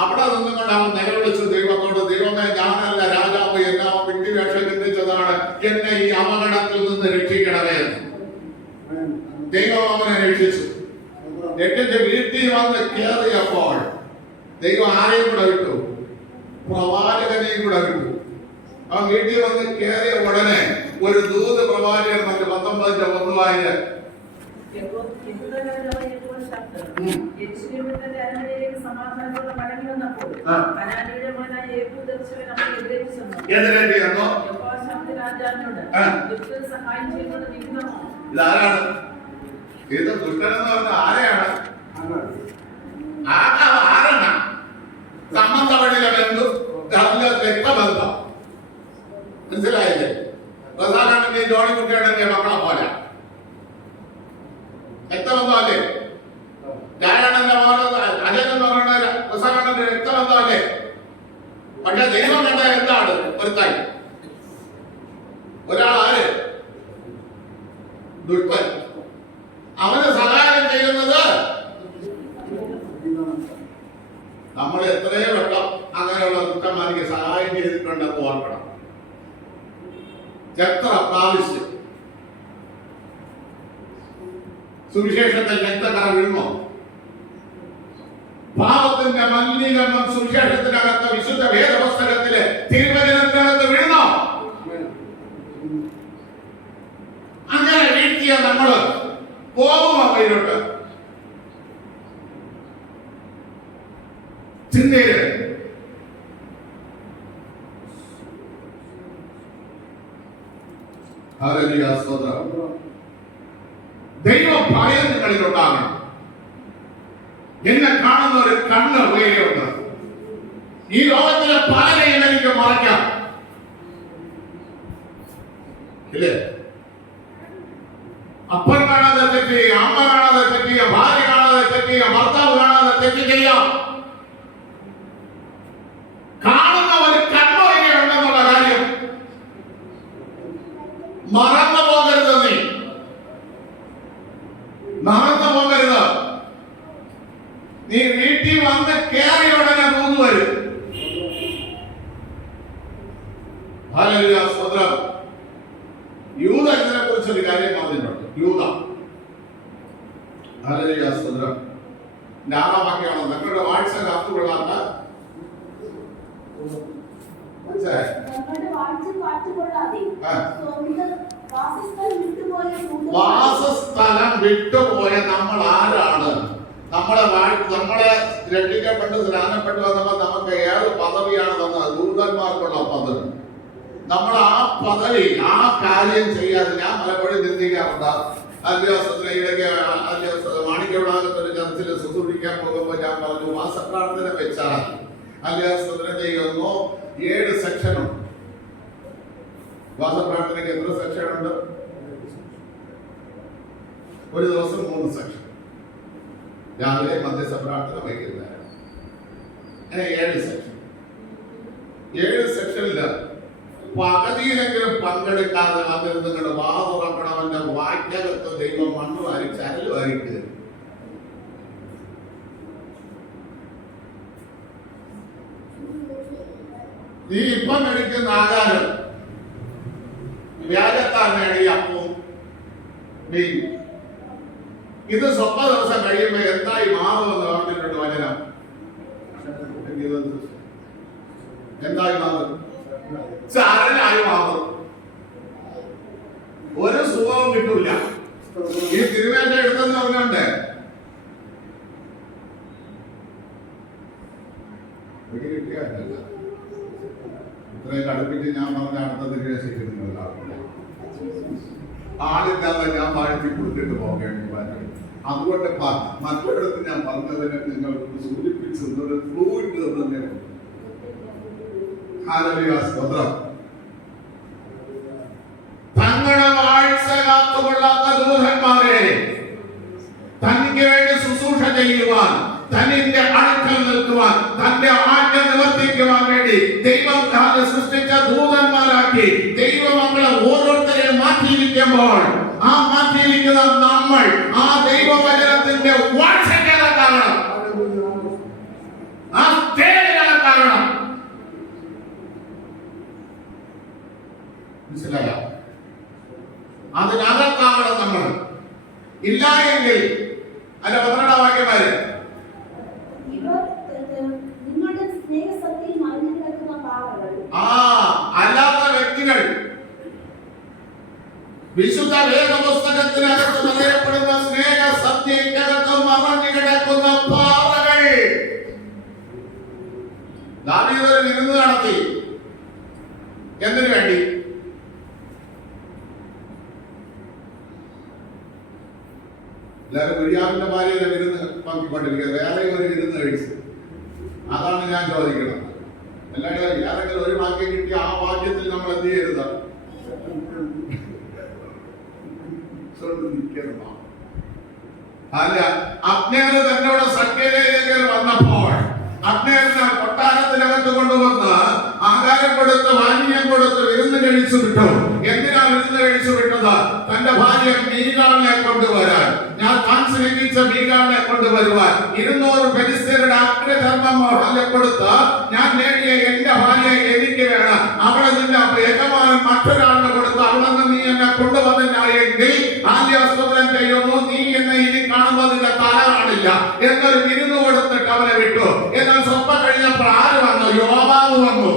അവിടെ നിന്നുകൊണ്ട് അവൻ നിലവിളിച്ചു ദൈവത്തോട്, ദൈവമേ, ഞാനല്ല രാജാവ്, എന്നെ വിട്ടുവേഷം ചിന്തിച്ചതാണ്, എന്നെ ഈ അപകടത്തിൽ നിന്ന് രക്ഷിക്കണമേ. ദൈവം അവനെ രക്ഷിച്ചു. രക്ഷിച്ച് വീട്ടിൽ വന്ന് കയറിയപ്പോൾ ദൈവം ആരെയും കൂടെ വിട്ടു? പ്രവാചകനെയും കൂടെ വിട്ടു. അവൻ വീട്ടിൽ വന്ന് കയറിയ ഉടനെ ഒരു ദൂത് പ്രവാചകൻ മറ്റ് 19:1 ഇതാരാണ്? ഇത് ദുഷ്ടനെന്ന് പറഞ്ഞ ആരെയാണ്? ആരാണ്? സംബന്ധ വഴിയിലെ ബന്ധു, രക്തബന്ധം. മനസ്സിലായില്ലേ? പ്രധാനമന്ത്രി ജോണിക്കുട്ടിയുടെ മക്കളെ പോലെ രക്തബന്ധമല്ലേ? നാരായണന്റെ അജയൻ എന്ന് പറയുന്ന പ്രസാദന്റെ രക്തബന്ധമല്ലേ? പക്ഷെ ദൈവം കണ്ട എന്താണ്? ഒരുത്തായി ഒരാളാര്? ദുഷ്ടൻ. അവന് സഹായം ചെയ്യുന്നത് നമ്മൾ എത്രയോ വട്ടം അങ്ങനെയുള്ള ദുഷ്ടന്മാർക്ക് സഹായം ചെയ്തിട്ടുണ്ടെന്ന് ഓർക്കണം. എത്ര പ്രാവശ്യം സുവിശേഷത്തിൽ രക്തക്കറ വീഴുമോ? പാപത്തിന്റെ മലിനീകരണം സുവിശേഷത്തിനകത്ത്, വിശുദ്ധ വേദപുസ്തകത്തിലെ തിരുവചനത്തിനകത്ത് വീഴുമോ? അങ്ങനെ വീഴ്ത്തിയ നമ്മള് പോകുമോ വഴിയിലോട്ട്? ചിന്തയില് ദൈവ ഭയം നിങ്ങളിലുണ്ടാകണം. എന്നെ കാണുന്ന ഒരു കണ്ണ് ഉയരുണ്ട്. ഈ ലോകത്തിലെ പലരെയും എനിക്ക് മറയ്ക്കാം, ഇല്ലേ? അപ്പൻ കാണാതെ തെറ്റ് ചെയ്യുക, അമ്മ കാണാതെ തെറ്റ് ചെയ്യുക, ഭാര്യ കാണാതെ തെറ്റ് ചെയ്യുക, ഭർത്താവ് കാണാതെ തെറ്റ് ചെയ്യാം. കാണുന്ന ഒരു കണ്ണ് ഉയരുണ്ടെന്നുള്ള കാര്യം മറന്നു പോകരുത്. നീ മറന്നു പോകരുത്. നീ വീട്ടിൽ വന്ന് കയറിയ ഉടനെ മൂന്ന് വരും. യൂദ ഇതിനെ കുറിച്ചൊരു കാര്യം പറഞ്ഞിട്ടുണ്ട്. യൂദ 6 വാക്യമാണ്. നിങ്ങളുടെ വാട്സപ്പ് കത്ത് കൊള്ളാത്ത വാസസ്ഥലം വിട്ടുപോയ നമ്മൾ ആരാണ്? നമ്മളെ രക്ഷിക്കപ്പെട്ട് സ്നാനപ്പെട്ട് വന്നപ്പോൾ നമുക്ക് ഏത് പദവിയാണ് തന്നത്? ദൂതന്മാർക്കുള്ള പദവി. നമ്മൾ ആ പദവി, ആ കാര്യം ചെയ്യാതെ ഞാൻ പലപ്പോഴും ചിന്തിക്കാറുണ്ട്. അന്ത്യവസത്തിന് ഇടയ്ക്ക് മാണിക്യവിളാകത്തൊരു ചർച്ചിൽ ശുശ്രൂഷിക്കാൻ പോകുമ്പോൾ ഞാൻ പറഞ്ഞു, വാസപ്രാർത്ഥന വെച്ചാൽ അന്ത്യവസത്തിന് ചെയ്യുന്നു 7 സെക്ഷനുണ്ട്. വാസപ്രാർത്ഥനയ്ക്ക് എത്ര സെക്ഷൻ ഉണ്ട്? ഒരു ദിവസം 3 സെക്ഷൻ. രാവിലെ, മധ്യസ്ഥ പ്രാർത്ഥന, വൈകുന്നേരം, അങ്ങനെ 7 സെക്ഷൻ. 7 സെക്ഷനില് പകുതിയിലെങ്കിലും പങ്കെടുക്കാതെ അതിൽ നിങ്ങളുടെ വാ തുറക്കണമെന്റെ വാക്യകത്ത് ദൈവം മണ്ണ് വാരി ചരല് വാരിട്ട്. നീ ഇപ്പം കഴിക്കുന്ന ആഹാരം വ്യാജത്താൽ നേടിയ അപ്പവും മീൻ, ഇത് സ്വപ്ന ദിവസം കഴിയുമ്പോ എന്തായി മാറുമെന്ന് പറഞ്ഞിട്ടുണ്ട് വചനം. എന്തായി മാറും? ചരലായി മാറും. ഒരു സുഖവും കിട്ടൂല. ഈ തിരുവേറ്റ എടുത്തെന്ന് പറഞ്ഞോണ്ട് ഇത്രയും അടുപ്പിച്ച് ഞാൻ പറഞ്ഞ അടുത്ത തിരുവേശിക്കുന്നില്ല. ആളില്ലാതെ ഞാൻ വാഴ്ത്തി കൊടുത്തിട്ട് പോകേണ്ടി വരും. അതുകൊണ്ട് മറ്റൊരിടത്ത് ഞാൻ പറഞ്ഞതിനെ നിങ്ങൾ സൂചിപ്പിച്ചത് ഫ്ലൂയിഡ് തന്നെ. ഹല്ലേലൂയ, സ്തോത്രം. തങ്ങളുടെ വാഴ്ച കാത്തുകൊള്ളാത്ത ദൂതന്മാരെ തനിക്ക് വേണ്ടി ശുശ്രൂഷ ചെയ്യുവാൻ, തന്നിന്റെ അടുക്കൽ നിൽക്കുവാൻ, തന്റെ ആജ്ഞ നിവർത്തിക്കുവാൻ വേണ്ടി ദൈവം താനെ സൃഷ്ടിച്ച ദൂതന്മാരാക്കി ദൈവമക്കളെ ഓരോരുത്തരെ മാറ്റിയിരിക്കുമ്പോൾ, ആ മാറ്റിയിരിക്കുന്ന നമ്മൾ ആ ദൈവവചനത്തിന്റെ വാഴ്ചയ്ക്കല കാരണം, ആ തേടല കാരണം. മനസ്സിലായ? അതിനകത്താവണം നമ്മൾ. ഇല്ല എങ്കിൽ അല്ല 12 വാക്യമാര് അല്ലാത്ത വ്യക്തികൾ വിശുദ്ധ വേദപുസ്തകത്തിനകത്ത് പറയപ്പെടുന്ന സ്നേഹ സത്യക്കകത്ത് മറഞ്ഞു കിടക്കുന്ന പാറകൾ. ദാവീദ് ഒരു വിരുന്ന് നടത്തി. എന്തിനു വേണ്ടി? എല്ലാവരും ഗുരിയാവിന്റെ ഭാര്യയുടെ വിരുന്ന് പങ്കിക്കൊണ്ടിരിക്കുക, വേറെ ഒരു വിരുന്ന് കഴിച്ചു. അതാണ് ഞാൻ ചോദിക്കുന്നത്. എല്ലാവരും ആരെങ്കിലും ഒരു വാക്യം കിട്ടിയ ആ വാക്യത്തിൽ നമ്മൾ എന്ത് ചെയ്യരുത്? അല്ല, അബ്നേർ തന്നോട് സഖ്യയിലേക്ക് വന്നപ്പോൾ അബ്നേറിനെ കൊട്ടാരത്തിനകത്ത് കൊണ്ടുവന്ന് ആഹാരം കൊടുത്ത് പാനീയം കൊടുത്ത് വിരുന്ന് കഴിച്ചു വിട്ടു. എന്തിനാ വിരുന്ന് കഴിച്ചു വിട്ടത്? തന്റെ ഭാര്യ മീകാളിനെ കൊണ്ടുവരാൻ, താൻ സ്നേഹിച്ച മീകാളിനെ കൊണ്ടുവരുവാൻ 200 ഫെലിസ്ത്യരുടെ അഗ്രചർമ്മം കൊടുത്ത്, ഞാൻ നേടിയ എന്റെ ഭാര്യയെ എനിക്ക് വേണം, അവളെ നിന്റെ യജമാനൻ മറ്റൊരാളിന് കൊടുത്ത് അവിടെ നിന്ന് നീ എന്നെ കൊണ്ടുവന്നില്ലായെങ്കിൽ ആദ്യാസ്തോത്രം ചെയ്യുന്നു, നീ എന്നെ ഇനി കാണുമ്പോൾ നിന്റെ തല കാണില്ല എന്നൊരു വിരുന്ന് കൊടുത്തിട്ട് അവനെ വിട്ടു. എന്നാൽ സ്വപ്നം കഴിഞ്ഞപ്പോൾ ആര് വന്നു? യോവാബ് വന്നു.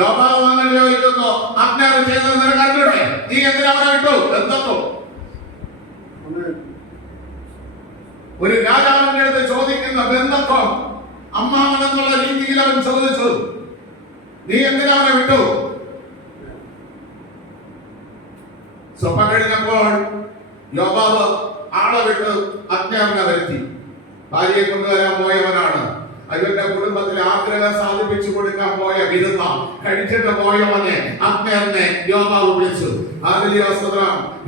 യോവാബ് വന്നു ചോദിക്കുന്നു, അബ്നേർ ചെയ്തത് നിനക്ക് അറിഞ്ഞൂടെ? നീ എന്തിനാ അവനെ വിട്ടു? എന്തൊക്കെ ഒരു രാജാവിന്റെ അടുത്ത് ചോദിക്കുന്ന ബന്ധത്വം അമ്മാവനെന്നുള്ള രീതിയിൽ അവൻ ചോദിച്ചു, നീ എന്തിനാ അവനെ വിട്ടു? സ്വപ്നം കഴിഞ്ഞപ്പോൾ യോവാബ് ആളെ വിട്ട് അബ്നേറിനെ വരുത്തി. ഭാര്യയെ കൊണ്ടുവരാൻ പോയവനാണ്. അവരുടെ കുടുംബത്തിലെ ആഗ്രഹം സാധിപ്പിച്ചു കൊടുക്കാൻ പോയ വിരുന്ന കഴിച്ചിട്ട് പോയവനെ അബ്നേറിനെ യോവാബ് വിളിച്ചു.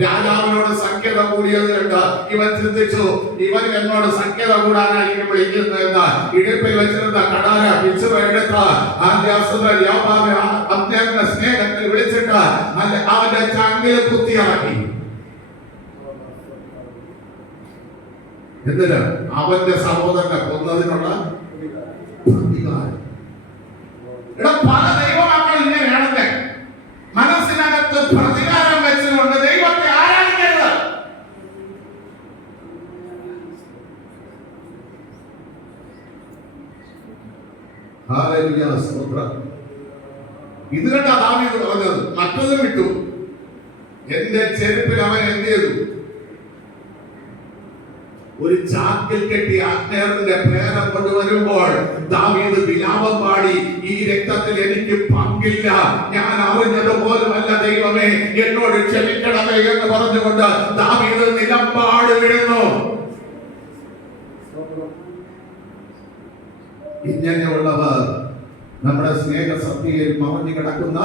രാജാവിനോട് സഖ്യത കൂടിയത് കണ്ട് ഇവൻ ചിന്തിച്ചു, ഇവൻ എന്നോട് സഖ്യത കൂടാനായിരിക്കും വിളിക്കുന്നത് എന്ന് ഇടുപ്പിൽ വെച്ചിരുന്ന കടാര പിച്ചു എടുത്ത് യോവാബ് അബ്നേറിനെ സ്നേഹത്തിൽ വിളിച്ചിട്ട് അവന്റെ ചങ്കിൽ കുത്തിയിറക്കി. എന്തിന്? അവന്റെ സഹോദരനെ കൊന്നതിനുള്ള പ്രതികാരം. പല ദൈവമക്കൾ ഇങ്ങനെയാണല്ലേ, മനസ്സിനകത്ത് പ്രതികാരം വെച്ചുകൊണ്ട് ദൈവത്തെ ആരാധിക്കരുത്. ഹല്ലേലൂയ, സ്തോത്രം. ഇത് കണ്ടാ ദാവീദ് പറഞ്ഞത്. മറ്റതും വിട്ടു. എന്റെ ചെരുപ്പിൽ അവൻ എന്ത് ചെയ്തു? ഒരു ചാക്കിൽ കെട്ടി അബ്നേറിന്റെ പേരം കൊണ്ടുവരുമ്പോൾ ദാവീദ് വിലാപം പാടി, ഈ രക്തത്തിൽ എനിക്ക് പങ്കില്ല, ഞാൻ അറിഞ്ഞത് പോലുമല്ല ദൈവമേ, എന്നോട് ക്ഷമിക്കണമേ എന്ന് പറഞ്ഞുകൊണ്ട് ദാവീദ് നിലപാട് വീഴുന്നു. ഇങ്ങനെയുള്ളവർ നമ്മുടെ സ്നേഹ സത്യയിൽ മറഞ്ഞു കിടക്കുന്ന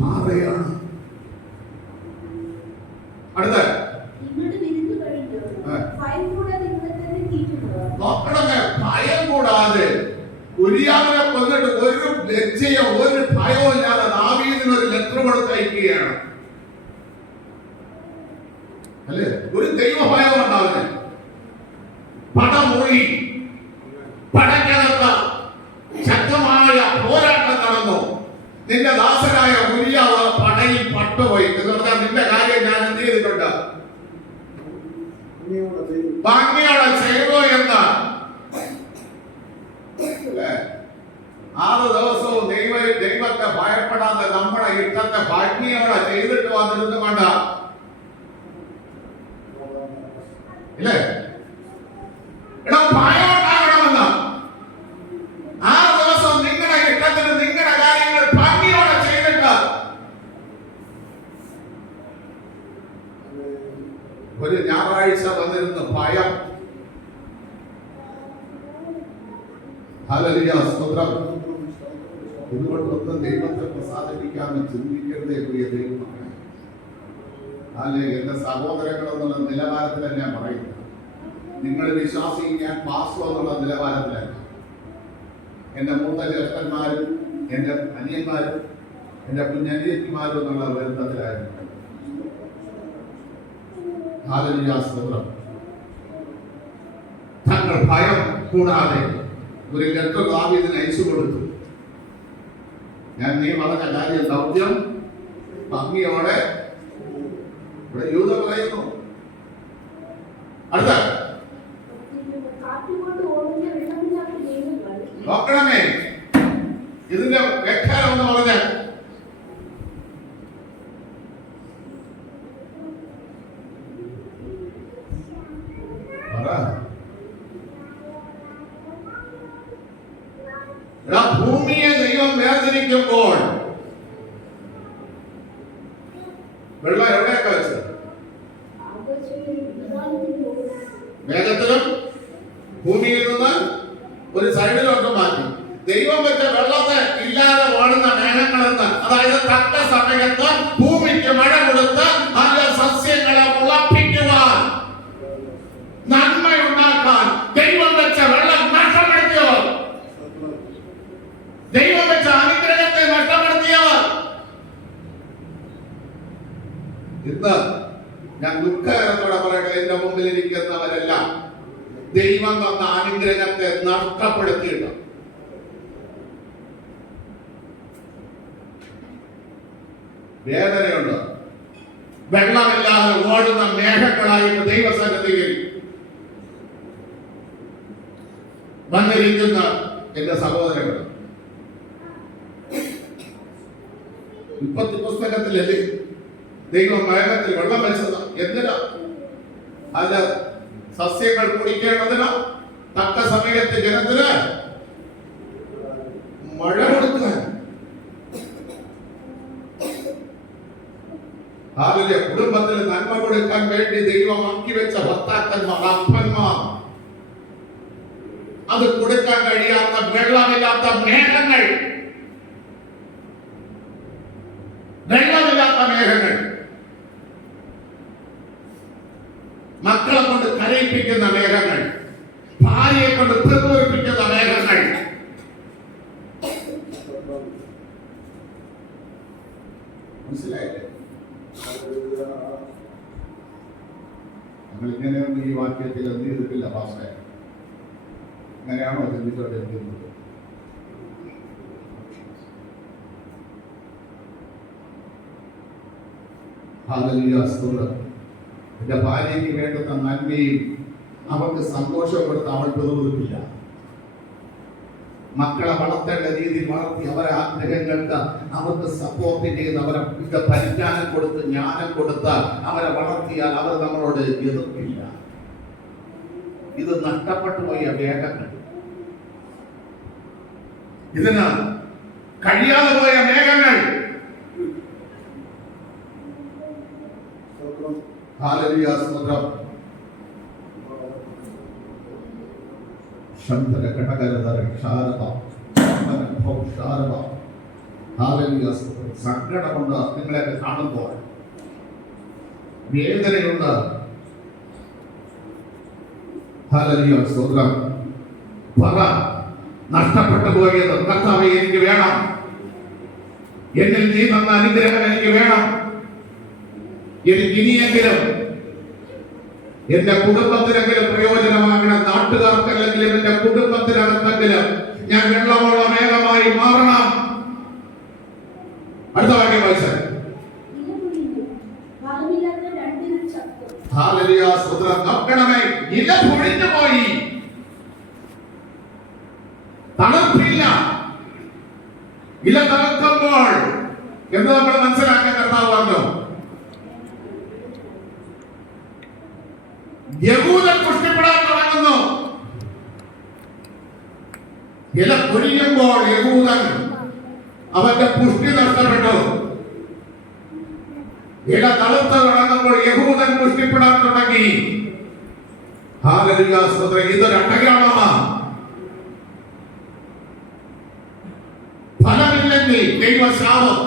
പാറയാണ്. അടുത്ത ഭയം കൂടാതെ ഉരിയാവിനെ കൊന്നിട്ട് ഒരു ലജ്ജയോ ഒരു ഭയവും ഇല്ലാതെ ദാവീദിന് ഒരു ലെറ്റർ കൊടുത്തയക്കുകയാണ്. അല്ലേ? ഒരു ദൈവഭയം ഉണ്ടാവുന്നത്. പടമൂഴി പടക്കകത്ത് ശക്തമായ പോരാട്ടം നടന്നു. നിന്റെ ദാസനായ ഉരിയാവ് പടയിൽ പട്ടുപോയി എന്ന് പറഞ്ഞാൽ നിന്റെ കാര്യം ഞാൻ എന്ത് ചെയ്തിട്ടുണ്ട്? ഭംഗിയോടെ ചെയ്തോ എന്ന്. 6 ദിവസവും ദൈവത്തെ ഭയപ്പെടാതെ നമ്മുടെ ഇഷ്ടത്തെ ഭംഗിയോടെ ചെയ്തിട്ട് വന്നിരുന്നു വേണ്ട ഇല്ലേ? ഭയം ഉണ്ടാകണമെന്ന് 6 ദിവസം നിങ്ങളുടെ ഇഷ്ടത്തിന് നിങ്ങളുടെ കാര്യങ്ങൾ ഭംഗിയോടെ ചെയ്തിട്ട് ഒരു ഞായറാഴ്ച വന്നിരുന്ന ഭയം ഹല്ലേലൂയ, സ്തോത്രം. ഇതുകൊണ്ടൊന്നും ദൈവത്തെ പ്രസാദിപ്പിക്കാമെന്ന് ചിന്തിക്കരുതേ പ്രിയ ദൈവമക്കളെ. അല്ലെ, എന്റെ സഹോദരങ്ങൾ എന്നുള്ള നിലവാരത്തിലല്ല ഞാൻ പറയുന്നത്. നിങ്ങൾ വിശ്വാസി, ഞാൻ പാസ്റ്റർ എന്നുള്ള നിലവാരത്തിലല്ല. എന്റെ മൂത്ത ജ്യേഷ്ഠന്മാരും എന്റെ അനിയന്മാരും എന്റെ കുഞ്ഞനിയത്തിമാരും എന്നുള്ള ബന്ധത്തിലായിരുന്നു. ഹല്ലേലൂയ, സ്തോത്രം. തങ്ങൾ ഭയം കൂടാതെ ഒരു ലെറ്റർ ദാവീദിന് അയച്ചു കൊടുത്തു. ഞാൻ നീ പറഞ്ഞ കാര്യം ദൗത്യം ഭംഗിയോടെ ഇവിടെ യൂദ പറയുന്നു. അടുത്ത നോക്കണമേ, ഇതിന്റെ വ്യാഖ്യാനം എന്ന് പറഞ്ഞാൽ ഭൂമിയെ ദൈവം വേർതിരിക്കുമ്പോൾ വെള്ളം എവിടെയൊക്കെ വെച്ചത്? മേഘത്തിലും ഭൂമിയിൽ നിന്ന് ഒരു സൈഡിലോട്ട് മാറ്റി. ദൈവം വെച്ച വെള്ളത്തെ ഇല്ലാതെ ഓടുന്ന മേഘങ്ങളെന്ന്, അതായത് തക്ക സമയത്ത് ഭൂമിക്ക് മഴ കൊടുത്ത് നല്ല സസ്യങ്ങളെ മുളപ്പിക്കുവാൻ, നന്മയുണ്ടാക്കാൻ ദൈവം വെച്ച വെള്ളം നഷ്ടപ്പെടുത്തിയവർ, ദൈവം വെച്ച അനുഗ്രഹത്തെ നഷ്ടപ്പെടുത്തിയവർ. ഇന്ന് ഞാൻ ദുഃഖകരത്തോടെ പറയട്ടെ, എന്റെ മുമ്പിൽ ഇരിക്കുന്നവരെല്ലാം ദൈവം തന്ന അനുഗ്രഹത്തെ നഷ്ടപ്പെടുത്തിയിട്ട് വേദനയുണ്ട്. വെള്ളമില്ലാതെ ഓടുന്ന മേഘങ്ങളായിട്ട് ദൈവസന്നിധിയിൽ വന്നിരിക്കുന്ന എന്റെ സഹോദരങ്ങൾ, ഉൽപ്പത്തി പുസ്തകത്തിലല്ലേ ദൈവം മേഘത്തിൽ വെള്ളം വെച്ചത്? എന്തിനാ? അത് സസ്യങ്ങൾ കുടിക്കേണ്ടതിനോ തക്ക സമയത്ത് ജനത്തിന് മഴ കൊടുക്കാൻ. അതിലെ കുടുംബത്തിന് നന്മ കൊടുക്കാൻ വേണ്ടി ദൈവം ആക്കി വെച്ച ഭർത്താക്കന്മാർ, അപ്പന്മാർ, അത് കൊടുക്കാൻ കഴിയാത്ത വെള്ളമില്ലാത്ത മേഘങ്ങൾ, വെള്ളമില്ലാത്ത മേഘങ്ങൾ, മക്കളെ കൊണ്ട് കരയിപ്പിക്കുന്ന മേഘങ്ങൾ, ഭാര്യയെ കൊണ്ട് പ്രകോപിപ്പിക്കുന്ന മേഘങ്ങൾ. മനസ്സിലായില്ലേ? നമ്മൾ ഇങ്ങനെയൊന്നും ഈ വാക്യത്തിൽ എന്ത് ചെയ്തിട്ടില്ല പാസ്റ്റേ. ഇങ്ങനെയാണോ ചിന്തിച്ചോണ്ടിരിക്കുന്നത്? ഹല്ലേലൂയ, സ്തോത്രം. എന്റെ ഭാര്യയ്ക്ക് വേണ്ടുന്ന നന്മയും അവർക്ക് സന്തോഷം കൊടുത്ത് അവൾ പ്രകോപിപ്പില്ല. മക്കളെ വളർത്തേണ്ട രീതിയിൽ വളർത്തി അവരെ ആഗ്രഹങ്ങൾക്ക് അവർക്ക് സപ്പോർട്ട് ചെയ്ത് അവരെ പരിജ്ഞാനം കൊടുത്ത് ജ്ഞാനം കൊടുത്ത് അവരെ വളർത്തിയാൽ അവർ നമ്മളോട് എതിർക്കില്ല. ഇത് നഷ്ടപ്പെട്ടു പോയ മേഘങ്ങൾ, ഇതിന് കഴിയാതെ പോയ മേഘങ്ങൾ. ഹല്ലേലൂയ, സ്തോത്രം. ശബ്ദ ഘടകരത ക്ഷാരത ക്ഷാരത. ഹല്ലേലൂയ, സ്തോത്രം. സങ്കടമുണ്ട് നിങ്ങളെയൊക്കെ കാണുമ്പോൾ, വേദനയുണ്ട്. ഹല്ലേലൂയ, സ്തോത്രം. പറ, നഷ്ടപ്പെട്ടു പോയത് കർത്താവേ എനിക്ക് വേണം, എന്നിൽ നീ തന്ന അനുഗ്രഹം എനിക്ക് വേണം. എനിക്ക് ഇനിയെങ്കിലും എന്റെ കുടുംബത്തിനെങ്കിലും പ്രയോജനമാകണം. നാട്ടുകാർക്കല്ലെങ്കിലും എന്റെ കുടുംബത്തിനകത്തെങ്കിലും ഞാൻ വെള്ളമുള്ള മേഘമായി മാറണം. അടുത്ത വാക്യം വായിച്ചാൽ ഹല്ലേലൂയ, സ്തോത്രം. നോക്കണമേ, ഇല പൊഴിഞ്ഞു പോയി, തണുപ്പില്ല. ഇല തണുക്കുമ്പോൾ എന്ന് നമ്മൾ മനസ്സിലാക്കാൻ കർത്താവ് പറഞ്ഞു. യഹൂദൻ പുഷ്ടിപ്പെടാൻ തുടങ്ങുന്നു. ഇല പൊഴിയുമ്പോൾ യഹൂദൻ അവന്റെ പുഷ്ടി നഷ്ടപ്പെട്ടു. ഇല തളുത്ത് തുടങ്ങുമ്പോൾ യഹൂദൻ പുഷ്ടിപ്പെടാൻ തുടങ്ങി. ഹല്ലേലൂയ, സ്തോത്രം. ഇതൊരു അടയാളമാണ്. ദൈവശാപം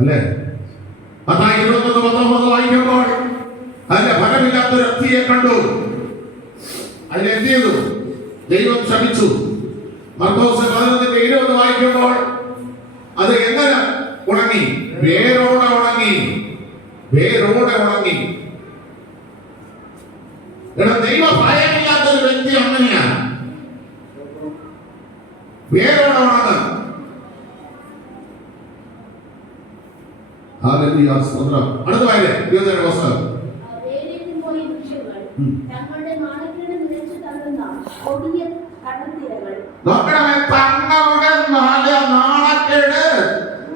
അല്ലേ? അതാ 21:19 വായിക്കുമ്പോൾ അതിന്റെ ഫലമില്ലാത്തൊരു അസ്ഥിയെ കണ്ടു. അതിനെന്ത് ചെയ്തു? ദൈവം ശപിച്ചു. മർക്കോസ് 11:20 വായിക്കുമ്പോൾ അത് എങ്ങനെ ഉണങ്ങി? വേരോടെ ഉണങ്ങി. വേരോടെ ഉണങ്ങി. ദൈവ ഭയമില്ലാത്തൊരു വ്യക്തി അങ്ങനെയാണ്, വേരോടെ ഉണങ്ങും. അടുത്ത വായിലെ 20 പുസ്തകം. നോക്കണമേ, തങ്ങളുടെ നാണക്കേട്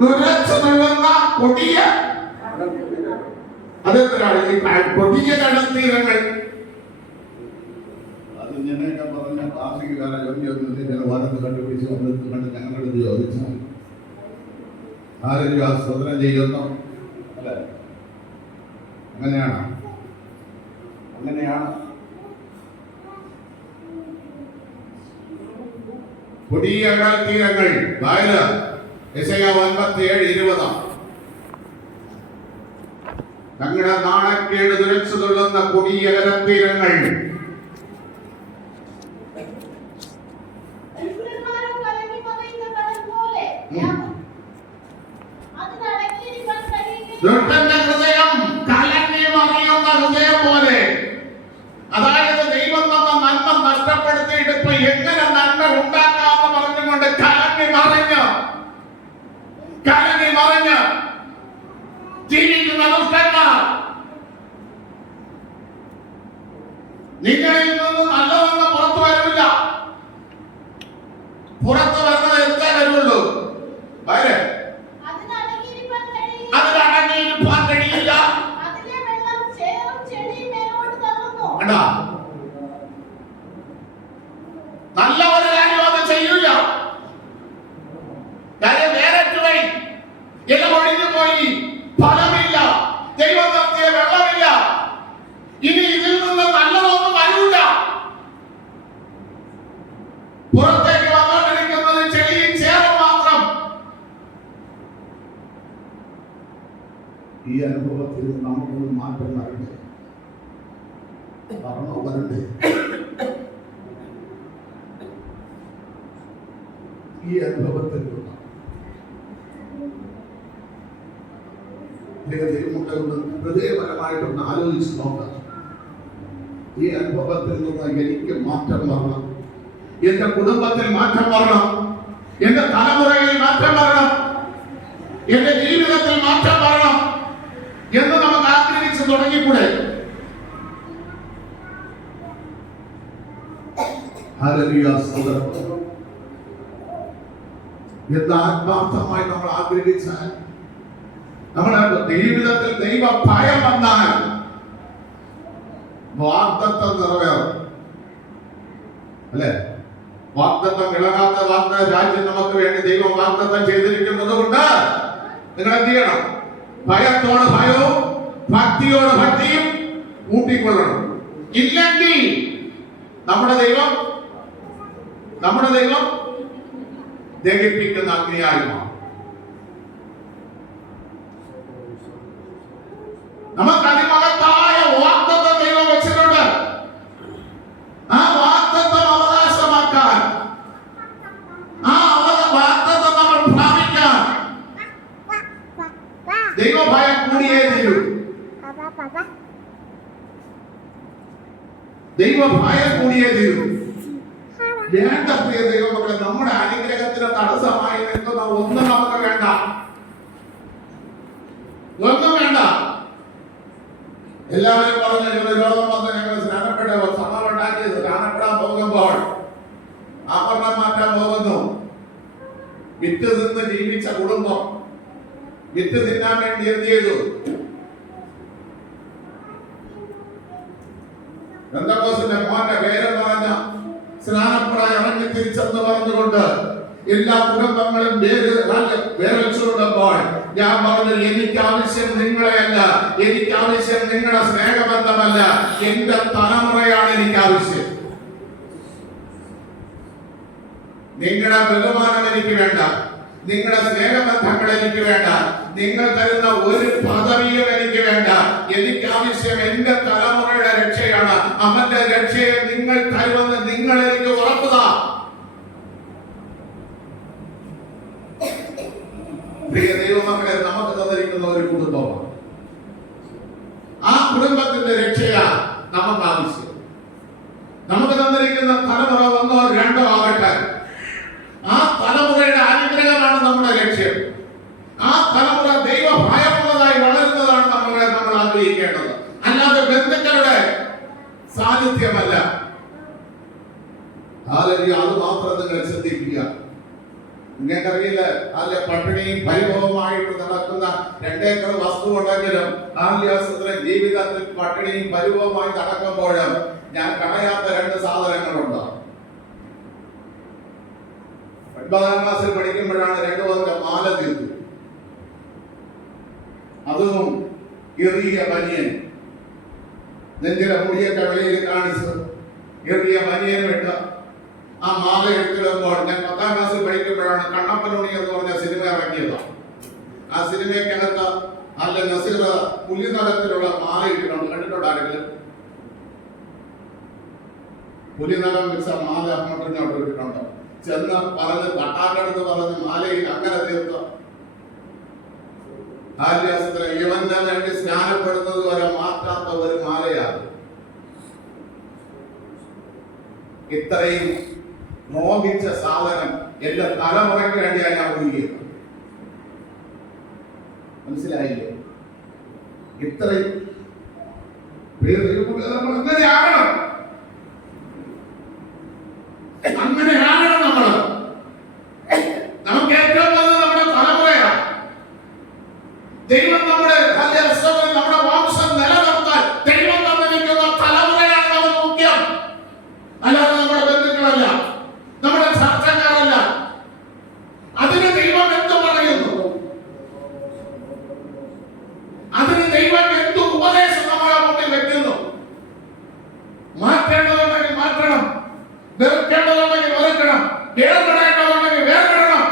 നുരച്ചു നിൽക്കുന്ന കൊടിയ അതെന്തിനാണ് ഈ കൊടിയ കടത്തീരങ്ങൾ? അത് ഞങ്ങളൊക്കെ പറഞ്ഞ ക്ലാസിക്കാരെ വാദത്ത് കണ്ടുപിടിച്ച് വന്നിട്ട് കണ്ട് ഞങ്ങളെടുത്ത് ചോദിച്ചാൽ ആരും ആ സ്വതന്ത്രം ചെയ്യുന്നു അല്ലേ? അങ്ങനെയാണ്. കൊടിയ കടത്തീരങ്ങൾ. യെശയ്യാ 57:20. തങ്ങളുടെ നാണക്കേട് തുരച്ചു തുള്ളുന്ന കൊടിയ കടത്തീരങ്ങൾ. ദുഷ്ടന്റെ ഹൃദയം കലങ്ങി മറിയുന്ന ഹൃദയം പോലെ. അതായത് ദൈവം തന്ന നന്മ നഷ്ടപ്പെടുത്തിയിട്ട് ഇപ്പൊ എങ്ങനെ നന്മ ഉണ്ടാക്കാമെന്ന് പറഞ്ഞുകൊണ്ട് കലങ്ങി മറിഞ്ഞ് ജീവിക്കുന്ന ദുഷ്ടന്മാർ. നിങ്ങളിൽ നിന്ന് നല്ലതൊന്നും പുറത്തു വരില്ല. പുറത്തു വരുന്നത് എന്താ വരുള്ളൂ? അതിലടങ്ങിയിരിക്കാൻ കഴിയില്ല. നല്ല ഒരു കാര്യം അത് ചെയ്യൂല. കാര്യം വേറെട്ടുപോയി, ഇല ഒഴിഞ്ഞു പോയി, ഫലമില്ല, ദൈവം നിർത്തിയ വെള്ളമില്ല. ഇനി ഇതിൽ നിന്ന് നല്ലതൊന്നും വരൂല. പുറത്തേക്ക് വന്നുകൊണ്ടിരിക്കുന്നത് ചെളിയും ചേറും മാത്രം. ഈ അനുഭവത്തിൽ നമുക്കൊന്ന് മാറ്റം വരണ്ടേ? വരണ്ടേ? ഈ അനുഭവത്തിൽ ഹൃദയപരമായിട്ടൊന്ന് ആലോചിച്ച് നോക്കാം. ഈ അനുഭവത്തിൽ നിന്ന് എനിക്ക് മാറ്റം വരണം, എന്റെ കുടുംബത്തിൽ മാറ്റം വരണം, എന്റെ തലമുറയിൽ മാറ്റം വരണം, എന്റെ ജീവിതത്തിൽ മാറ്റം വരണം എന്ന് നമുക്ക് ആഗ്രഹിച്ച് തുടങ്ങിക്കൂടെ? എന്ന് ആത്മാർത്ഥമായി നമ്മൾ ആഗ്രഹിച്ചാൽ, നമ്മുടെ ജീവിതത്തിൽ ദൈവ ഭയം വന്നാൽ വാഗ്ദത്തം നിറവേറും അല്ലെ? വാഗ്ദത്തം ഇളകാത്ത വാഗ്ദത്ത രാജ്യം നമുക്ക് വേണ്ടി ദൈവം വാഗ്ദത്തം ചെയ്തിരിക്കുന്നത് കൊണ്ട് നിങ്ങൾ എന്ത് ചെയ്യണം? ഭയത്തോട് ഭയവും ഭക്തിയോട് ഭക്തിയും കൂട്ടിക്കൊള്ളണം. ഇല്ലെങ്കിൽ നമ്മുടെ ദൈവം ദഹിപ്പിക്കുന്ന അഗ്നിയായി മാറും. നമുക്ക് അതിമഹത്തായ വാഗ്ദത്തം ദൈവം വെച്ചിട്ടുണ്ട്. ആ വാഗ്ദത്തം അവകാശമാക്കാൻ, ആ വാഗ്ദത്തം നമ്മൾ പ്രാപിക്കാൻ ദൈവഭയം കൂടിയേ തീരൂ. ദൈവഭയം കൂടിയേ തീരൂ. വേണ്ട പ്രിയ ദൈവമക്കളെ, നമ്മുടെ അനുഗ്രഹത്തിന് തടസ്സമായി നിൽക്കുന്ന ഒന്നും നമുക്ക് വേണ്ട, ഒന്നും വേണ്ട. എല്ലാവരും പറഞ്ഞു രോഗം വന്ന് ഞങ്ങൾ സമം ഉണ്ടാക്കി സ്നാനപ്പെടാൻ പോകുമ്പോൾ ആഭരണം മാറ്റാൻ പോകുന്നു. വിറ്റ് നിന്ന് ജീവിച്ച കുടുംബം വിറ്റ് തിന്നാൻ വേണ്ടി എന്ത് ചെയ്തു? പെന്തക്കോസ്തിന്റെ മോന്റെ പേരെന്ന് പറഞ്ഞ സ്നാനപ്പെടാൻ ഇറങ്ങി തിരിച്ചെന്ന് പറഞ്ഞുകൊണ്ട് എല്ലാ കുടുംബങ്ങളും വേരൽച്ചുകൊണ്ടപ്പോൾ ഞാൻ പറഞ്ഞു, എനിക്ക് ആവശ്യം നിങ്ങളെയല്ല, എനിക്ക് ആവശ്യം നിങ്ങളുടെ സ്നേഹബന്ധമല്ല, എന്റെ തലമുറയാണ് എനിക്ക് ആവശ്യം. നിങ്ങളുടെ ബഹുമാനം എനിക്ക് വേണ്ട, നിങ്ങളുടെ സ്നേഹബന്ധങ്ങൾ എനിക്ക് വേണ്ട, നിങ്ങൾ തരുന്ന ഒരു പദവിയും എനിക്ക് വേണ്ട. എനിക്ക് ആവശ്യം എന്റെ തലമുറയുടെ രക്ഷയാണ്. അവന്റെ രക്ഷയെ നിങ്ങൾ തരുമെന്ന് നിങ്ങൾ എനിക്ക് ഉറപ്പുക. പ്രിയ ദൈവമക്കളെ, നമുക്ക് തന്നിരിക്കുന്ന ഒരു കുടുംബമാണ്. ആ കുടുംബത്തിന്റെ രക്ഷയാ നമുക്ക് ആവശ്യം. നമുക്ക് തന്നിരിക്കുന്ന തലമുറ 1 or 2 ആകട്ടെ, ആ തലമുറയുടെ അനുഗ്രഹമാണ് നമ്മുടെ ലക്ഷ്യം. ആ തലമുറ ദൈവഭയമുള്ളതായി വളരുന്നതാണ് നമ്മൾ ആഗ്രഹിക്കേണ്ടത്, അല്ലാതെ ബന്ധുക്കളുടെ സാന്നിധ്യമല്ല. അത് മാത്രം നിങ്ങൾ ശ്രദ്ധിക്കുക. നിങ്ങൾക്കറിയില്ല, അല്ലെ പട്ടിണിയും പരിഭവമായിട്ട് നടക്കുന്ന 2 ഏക്കർ വസ്തു ഉണ്ടെങ്കിലും ആദ്യാസത്തിന്റെ ജീവിതത്തിൽ പട്ടിണിയും പരിഭവമായി നടക്കുമ്പോഴും ഞാൻ കളയാത്ത 2 സാധനങ്ങളുണ്ട്. 9ാം ക്ലാസ്സിൽ പഠിക്കുമ്പോഴാണ് 2 പവന്റെ മാല തീർത്തു. അതും എറിയ ബനിയൻ, നെഞ്ചിലെ മുടിയൊക്കെ വെളിയിൽ കാണിച്ച് എറിയ ബനിയനും ഇട്ട് ആ മാല എടുത്തിടുമ്പോൾ, ഞാൻ 10ാം ക്ലാസ്സിൽ പഠിക്കുമ്പോഴാണ് കണ്ണപ്പനുണ്ണി എന്ന് പറഞ്ഞ സിനിമ ഇറങ്ങിയത്. ആ സിനിമയ്ക്കകത്ത് അല്ല നസീർ പുലിനകത്തിലുള്ള മാല ഇട്ടിട്ടുണ്ട്. കണ്ടിട്ടുണ്ടാരെങ്കിലും? പുലിനകം വെച്ച മാല അങ്ങോട്ടും ഇങ്ങോട്ടും ഇട്ടിട്ടുണ്ട്. ചെന്ന് പറഞ്ഞ് തട്ടാക്കടുത്ത് പറഞ്ഞ് മാലയിൽ അങ്ങനെ തീർത്ത് ആര്യാസത്തിന് ഇവന്റെ വേണ്ടി സ്നാനപ്പെടുന്നത് വരെ മാറ്റാത്ത ഒരു മാലയാണ്. ഇത്രയും മോഹിച്ച സാധനം എന്റെ തലമുറയ്ക്ക് വേണ്ടിയാണ് ഞാൻ ഒരുങ്ങിയത്. മനസ്സിലായില്ലേ? ഇത്രയും അങ്ങനെയാകണം, അങ്ങനെയാകണം. നമുക്ക് ഏറ്റവും വലുത് നമ്മുടെ തലമുറയാണ്. ദൈവം നമ്മുടെ വംശം നിലനിർത്താൻ ദൈവം തന്നിരിക്കുന്ന തലമുറയാണ് നമുക്ക് മുഖ്യം, അല്ലാതെ നമ്മുടെ ബന്ധുക്കളല്ല, നമ്മുടെ ചർച്ചക്കാരല്ല. അതിന് ദൈവം എന്ത് പറയുന്നു? അതിന് ദൈവം എന്ത് ഉപദേശം നമ്മളെ മുന്നിൽ വെക്കുന്നു? മാറ്റേണ്ടതുണ്ടെങ്കിൽ മാറ്റണം, വെറുക്കേണ്ടതുണ്ടെങ്കിൽ വെറുക്കണം, വേർപെടേണ്ടതുണ്ടെങ്കിൽ വേർപെടണം.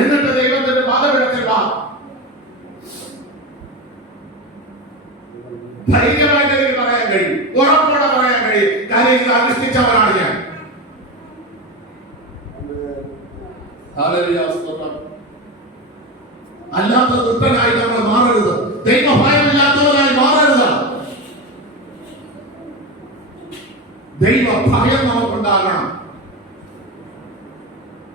എന്നിട്ട് ദൈവത്തിന്റെ പാദപീഠത്തിൽ വാ. ധൈര്യമായിട്ട് എനിക്ക് പറയാൻ കഴിയും, ഉറപ്പോടെ പറയാൻ കഴിയും. കാര്യം ഇത് അനുഷ്ഠിച്ചവരാണ് ഞാൻ. അല്ലാത്ത ദുഷ്ടനായി നമ്മൾ മാറരുത്, ദൈവഭയമില്ലാത്തവരായി മാറരുത്. ദൈവഭയം നമുക്കുണ്ടാകണം.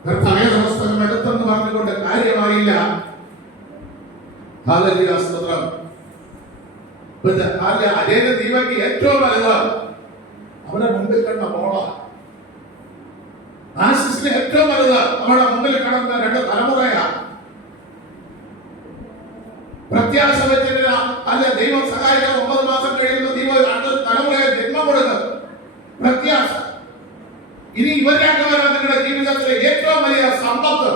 കർത്താവേ നമസ്കാരം എടുത്തെന്ന് പറഞ്ഞുകൊണ്ട് കാര്യമായില്ല. അതേ ദൈവക്ക് ഏറ്റവും വലുത് അവിടെ മുമ്പിൽ കണ്ട മോള. ആശിസിന് ഏറ്റവും വലുത് അവിടെ മുമ്പിൽ കിടന്ന 2 തലമുറയാ. പ്രത്യാശ വെച്ചിട്ടില്ല, അല്ലെ ദൈവം സഹായിക്കാൻ 9 മാസം കഴിയുന്ന ദൈവം 2 തലമുറയെ ജന്മം കൊടുക്കും. പ്രത്യാശ. ഇനി ഇവർ 2 പേരാണ് നിങ്ങളുടെ ജീവിതത്തിലെ ഏറ്റവും വലിയ സമ്പത്ത്,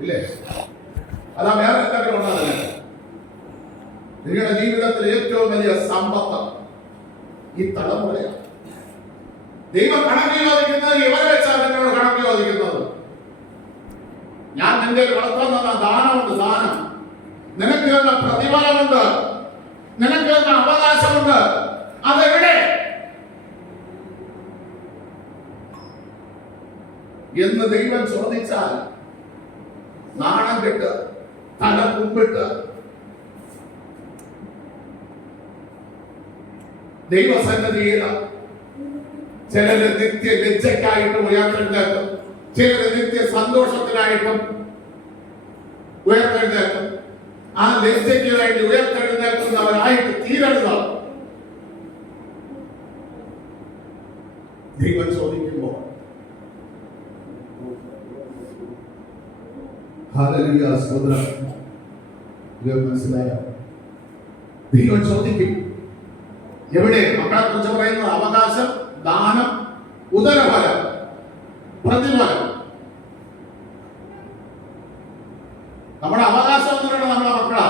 ഇല്ലേ? അതാ വേറെ എന്തെങ്കിലും ഉള്ളതല്ല. നിങ്ങളുടെ ജീവിതത്തിലെ ഏറ്റവും വലിയ സമ്പത്ത് ഈ തലമുറയാണ്. ദൈവം കണക്ക് ചോദിക്കുന്നത് ഇവരെ വെച്ചാണ് നിങ്ങളോട് കണക്ക് ചോദിക്കുന്നത്. ഞാൻ നിന്റെ വളർത്തുന്ന ദാനമുണ്ട്, ദാനം. നിനക്ക് തന്ന പ്രതിഫലമുണ്ട്, നിനക്ക് തന്ന അവകാശമുണ്ട്. അതെവിടെ എന്ന് ദൈവം ചോദിച്ചാൽ നാണം കെട്ട് തല കുമ്പിട്ട് ദൈവസന്നിധിയിൽ ചിലര് നിത്യ ലജ്ജയ്ക്കായിട്ടും ഉയർത്തെഴുന്നേൽക്കും, ചിലര് നിത്യ സന്തോഷത്തിനായിട്ടും ഉയർത്തെഴുന്നേൽക്കും. ആ ലജ്ജയ്ക്ക് വേണ്ടി ഉയർത്തെഴുന്നേൽക്കുന്നവരായിട്ട് തീരരുത്. ദൈവം ചോദിക്കുമ്പോൾ മനസ്സിലായോ? ദൈവം ചോദിക്കും, എവിടെ മക്കളെ കുറിച്ച് പറയുന്നത്? അവകാശം, ദാനം, ഉദരഫലം, പ്രതിഫലം. നമ്മുടെ അവകാശം എന്ന് പറയുന്നത് നമ്മുടെ മക്കളാ.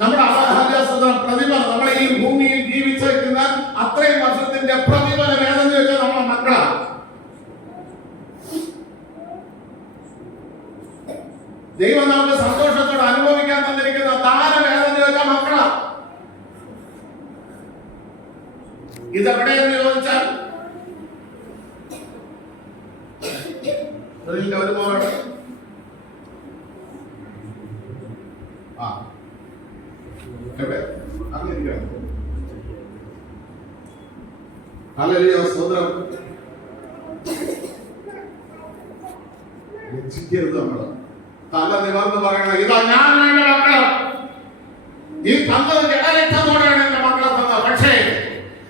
നമ്മുടെ അവകാശം പ്രതിഫലം, നമ്മളെ ഈ ഭൂമിയിൽ ജീവിച്ചിരിക്കുന്ന അത്രയും വർഷത്തിന്റെ പ്രതിഫലം ഏതെന്ന് വെച്ചാൽ നമ്മുടെ മക്കളാ. ദൈവം നമുക്ക് സന്തോഷത്തോടെ അനുഭവിക്കാൻ തന്നിരിക്കുന്ന ദാനം ഏതെന്ന് ചോദിച്ചാൽ മക്കളാ. ഇതെവിടെയെന്ന് ചോദിച്ചാൽ ഒരു മോളോട് എവിടെ അങ്ങനെ ഹല്ലേലൂയ സ്തോത്രം. ലജ്ജിക്കരുത് നമ്മള്. തല നിവർന്ന് പറയണം, ഇതാ ഞാൻ എന്റെ മക്കള്, ഈ തന്നത് ജഡരക്തത്തോടെയാണ് എന്റെ മക്കളെ തന്നത്. പക്ഷേ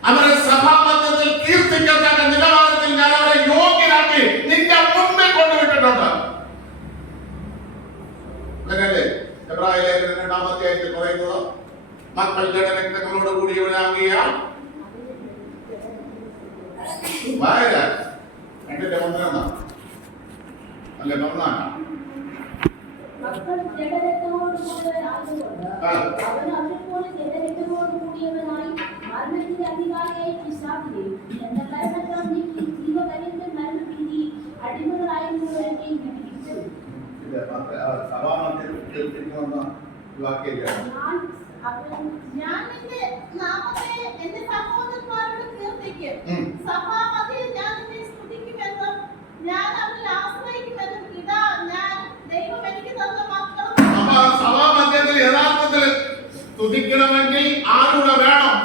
അവരെ സഭാമധ്യത്തിൽ കീർത്തിക്കത്തക്ക നിലവാരത്തിൽ ഞാൻ അവരെ യോഗ്യരാക്കി നിന്റെ മുമ്പിൽ കൊണ്ടുവിട്ടിട്ടുണ്ട്. അങ്ങനല്ലേ എബ്രായലേഖനം 2-ാം അധ്യായത്തിൽ പറയുന്നത്? മക്കൾ ജഡരക്തങ്ങളോട് കൂടിയവരാകിയാൽ എന്റെ മന്ത്രം അല്ലെ മറന്നാണ് ഞാൻ നിന്റെ നാമത്തെ എന്റെ സഹോദരന്മാരോട് കീർത്തിക്കും. സഭാമധ്യത്തിൽ ഞാൻ നിന്നെ സ്തുതിക്കുമെന്നും ഞാൻ അവരിൽ ആശ്രയിക്കുമെന്നും ഇതാ ഞാൻ ദൈവം എനിക്ക് തന്ന മക്കളും. സഭാമധ്യത്തിൽ യഥാർത്ഥത്തിൽ സ്തുതിക്കണമെങ്കിൽ ആരുടെ വേണം?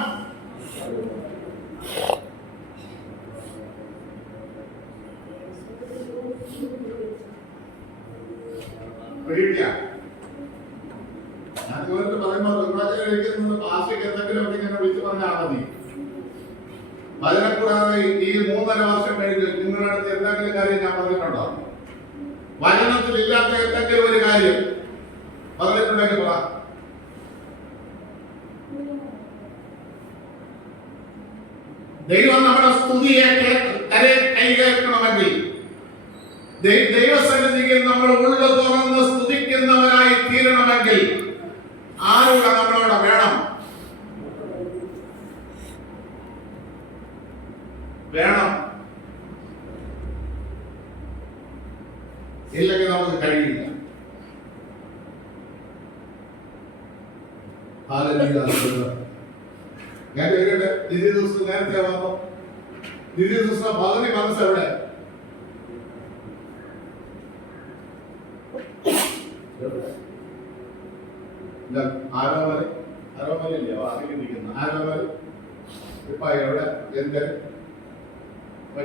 ഞാൻ ഇവർക്ക് പറയുമ്പോൾ ദുർവാചകരിക്കുന്നത് ഭാഷയ്ക്ക് എന്തെങ്കിലും ഇങ്ങനെ വിളിച്ചു പറഞ്ഞാൽ മതി. അതിനെ കൂടാതെ ഈ 3.5 വർഷം കഴിഞ്ഞ് നിങ്ങളുടെ അടുത്ത് എന്തെങ്കിലും കാര്യം ഞാൻ പറഞ്ഞിട്ടുണ്ടോ? വചനത്തിൽ ഇല്ലാത്ത എന്തെങ്കിലും ഒരു കാര്യം പറഞ്ഞിട്ടുണ്ടെങ്കിൽ പറ. ദൈവം നമ്മുടെ സ്തുതിയെ കൈകേൽക്കണമെങ്കിൽ ദൈവസന്നിധിയിൽ നമ്മൾ ഉള്ളു തുറന്ന് സ്തുതിക്കുന്നവരായി തീരണമെങ്കിൽ ആരുടെ നമ്മളോട് വേണം? ഇല്ലെങ്കിൽ നമുക്ക് കഴിയില്ല. ഞാൻ ചോദിക്കട്ടെ, ദിവസം നേരത്തെ വന്നു, ദിവസം പകുതി മനസ്സെവിടെ? ആരോമലല്ലേ അറിയിക്കുന്ന ആരോമൽ ഇപ്പൊ എവിടെ? എന്ത്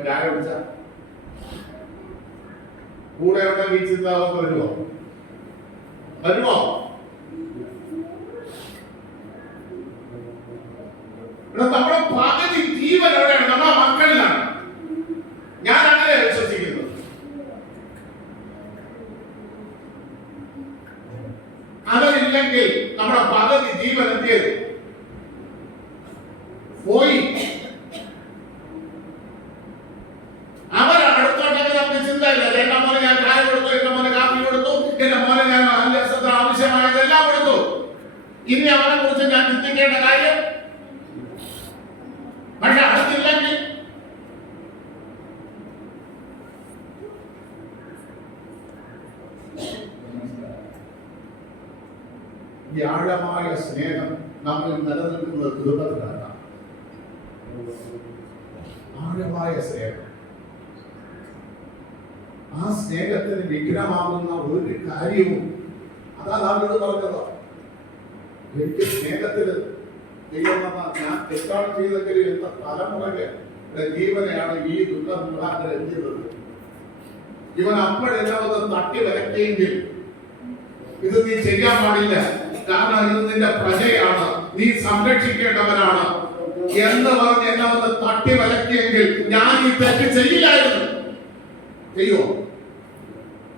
ചായ കുടിച്ച കൂടെ എവിടെ? ബീച്ചിൽ വരുമോ? നമ്മുടെ പകുതി ജീവൻ എവിടെയാണ്? നമ്മുടെ മക്കളിലാണ്. ഞാൻ അങ്ങനെ വിശ്വസിക്കുന്നത്. അവരില്ലെങ്കിൽ നമ്മുടെ പകുതി ജീവൻ എന്തിയത്? പോയി. അവരടുത്തോട്ടൊക്കെ നമുക്ക് ചിന്തയില്ല. എന്റെ മോനെ ഞാൻ ചായ കൊടുത്തു, എന്റെ മോനെ കാപ്പി കൊടുത്തു, എന്റെ മോനെ ഞാൻ ആവശ്യമായതെല്ലാം കൊടുത്തു. ഇനി അവനെ കുറിച്ച് ഞാൻ ചിന്തിക്കേണ്ട കാര്യം. പക്ഷെ അടുത്തില്ലെങ്കിൽ ഈ ആഴമായ സ്നേഹം നമ്മൾ നിലനിൽക്കുന്നത് ദുർബലത്തിലാണ്. ആഴമായ സ്നേഹം, ആ സ്നേഹത്തിന് വിഘ്നമാകുന്ന ഒരു കാര്യവും അതാ നാളോട് പറഞ്ഞത്. എനിക്ക് സ്നേഹത്തിൽ ദൈവം ഞാൻ തെറ്റാണ് ചെയ്തെങ്കിലും എന്ന തലമുറയുടെ ജീവനെയാണ് ഈ ദുഃഖമുഖാന്തരം എത്തിയത്. ഇവൻ അപ്പോഴെല്ലാം ഒന്ന് തട്ടി വരയ്ക്കെങ്കിൽ ഇത് നീ ചെയ്യാൻ പാടില്ല, കാരണം ഇത് നിന്റെ പ്രജയാണ്, നീ സംരക്ഷിക്കേണ്ടവനാണ് എന്ന് പറഞ്ഞ് എന്നെ ഒന്ന് തട്ടി വരയ്ക്കെങ്കിൽ ഞാൻ ഈ തെറ്റ് ചെയ്യില്ലായിരുന്നു.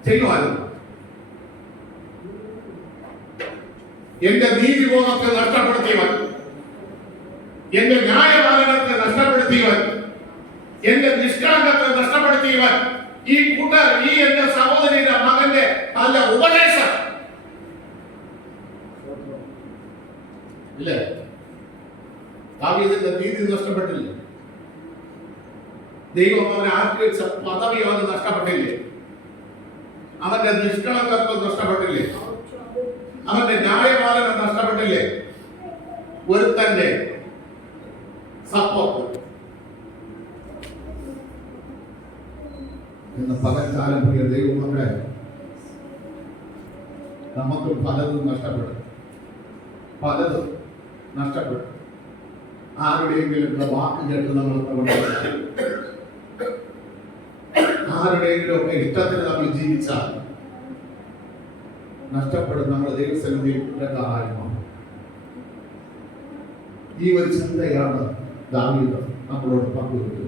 ചെയ്യുമായിരുന്നു. എന്റെ നീതിബോധത്തെ നഷ്ടപ്പെടുത്തിയവൻ, എന്റെ ന്യായപാലനത്തെ നഷ്ടപ്പെടുത്തിയവൻ, എന്റെ നിഷ്കളങ്കത്തെ നഷ്ടപ്പെടുത്തിയവൻ, ഈ ഈ എന്റെ സഹോദരിയുടെ മകന്റെ നല്ല ഉപദേശം ഇല്ലേ? ദാവീദിന്റെ നീതി നഷ്ടപ്പെട്ടില്ലേ? ദൈവം അവനെ ആഗ്രഹിച്ച പദവി അവന് നഷ്ടപ്പെട്ടില്ലേ? അവന്റെ നിഷ്കളങ്കത്വം നഷ്ടപ്പെട്ടില്ലേ? അവന്റെ ന്യായപാലനം നഷ്ടപ്പെട്ടില്ലേ? ഒരുത്തന്റെ സപ്പോർട്ട് ഇന്ന് പകൽക്കാലം പ്രിയ ദൈവമക്കളെ, നമുക്ക് പലതും നഷ്ടപ്പെടും, പലതും നഷ്ടപ്പെടും. ആരുടെയെങ്കിലും വാക്ക് കേട്ട് നമ്മൾ പ്രവർത്തിച്ചാൽ, ആരുടെയെങ്കിലും ഒക്കെ ഇഷ്ടത്തിന് നമ്മൾ ജീവിച്ചാൽ നഷ്ടപ്പെടും. നമ്മൾ ദൈവസന്നിധിയിൽ കുറ്റക്കാരായി മാറും. ഈ ഒരു ചിന്തയാണ് ദാവീദ് നമ്മളോട് പങ്കുവെക്കുന്നത്.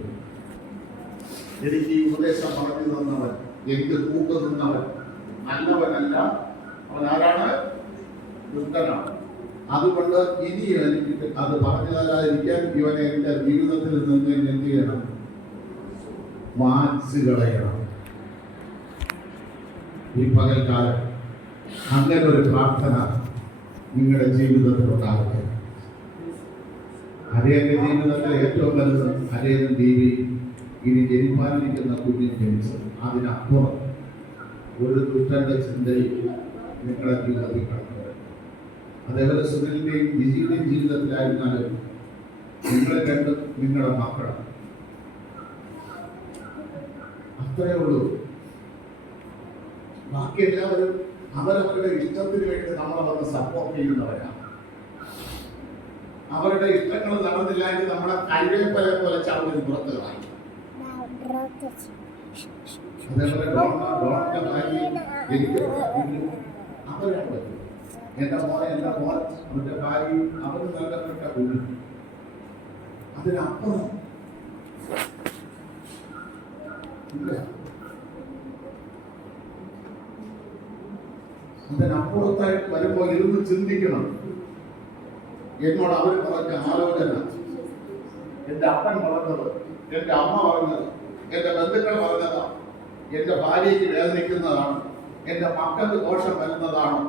എനിക്ക് ഈ ഉപദേശം പറഞ്ഞു തന്നവൻ, എനിക്ക് കൂട്ടു നിന്നവൻ നല്ലവനല്ല, അവൻ ആരാണ്? ദുഷ്ടനാണ്. അതുകൊണ്ട് ഇനി എനിക്ക് അത് പറഞ്ഞു തരാതിരിക്കാൻ ഇവനെ എന്റെ ജീവിതത്തിൽ നിന്ന് എന്ത് ചെയ്യണം? മായ്ച്ചു കളയണം. ഈ പകൽക്കാലം അങ്ങനെ ഒരു പ്രാർത്ഥന നിങ്ങളുടെ ജീവിതത്തിൽ ഉണ്ടാകട്ടെ. ഹരേന്റെ ജീവിതത്തിലെ ഏറ്റവും വലുത് ഹരേനും ദേവി ഇനി ജനിപ്പാനിരിക്കുന്ന കുഞ്ഞിൽ ജനിച്ചു. അതിനപ്പുറം ഒരു ദുഷ്ടന്റെ ചിന്തയും നിങ്ങളുടെ ജീവിതത്തിൽ കണ്ടു. അതേപോലെ സുനിലിന്റെയും വിജിയുടെയും ജീവിതത്തിലായിരുന്നാലും നിങ്ങളെ കണ്ട് നിങ്ങളുടെ മക്കളാണ്. അത്രയേ ഉള്ളൂ. ബാക്കി എല്ലാവരും അവരവരുടെ ഇഷ്ടത്തിന് വേണ്ടി നമ്മളവർക്ക് സപ്പോർട്ട് ചെയ്യുന്നവരാണ്. അവരുടെ ഇഷ്ടങ്ങൾ നടന്നില്ലെങ്കിൽ നമ്മളെ കൈവേപ്പലെ പോലെ ചവിടി പുറത്ത് കളയും. അതേപോലെ ഡോക്ടറിന്റെ ഭാര്യ എനിക്ക് അവരാണ് പറ്റും. എന്റെ മോനെ എന്റെ മോൻ അവന്റെ ഭാര്യ അവന് നൽകപ്പെട്ട കുഞ്ഞു. അതിനപ്പുറം ഇല്ല. അതിനപ്പുറത്തായിട്ട് വരുമ്പോൾ ഇരുന്ന് ചിന്തിക്കണം. എന്നോട് അവർ പറഞ്ഞ ആലോചന, എന്റെ അപ്പൻ പറഞ്ഞത്, എന്റെ അമ്മ പറഞ്ഞത്, എന്റെ ബന്ധുക്കൾ പറഞ്ഞതാണ്, എന്റെ ഭാര്യയ്ക്ക് വേദനിക്കുന്നതാണ്, എന്റെ മക്കൾക്ക് ദോഷം വരുന്നതാണ്.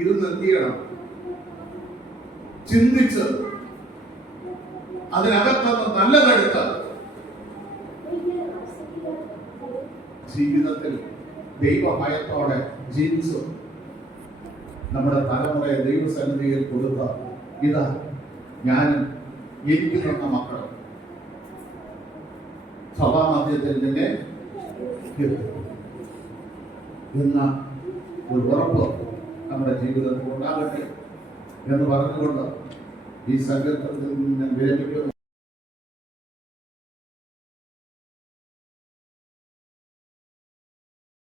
ഇരുന്ന് എന്ത് ചെയ്യണം? ചിന്തിച്ച് അതിനകത്തുനിന്ന് നല്ലതെടുത്ത് ജീവിതത്തിൽ ദൈവഭയത്തോടെ ജീവിച്ചു നമ്മുടെ തലമുറയെ ദൈവസന്നിധിയിൽ കൊടുത്ത ഇതാ ഞാനും എനിക്ക് തന്ന മക്കൾ സഭാമധ്യത്തിൽ നിന്നെ എന്ന ഒരു ഉറപ്പ് നമ്മുടെ ജീവിതത്തിൽ ഉണ്ടാകട്ടെ എന്ന് പറഞ്ഞുകൊണ്ട് ഈ സംഘത്തിൽ ഞാൻ വിരമിക്കുന്നു.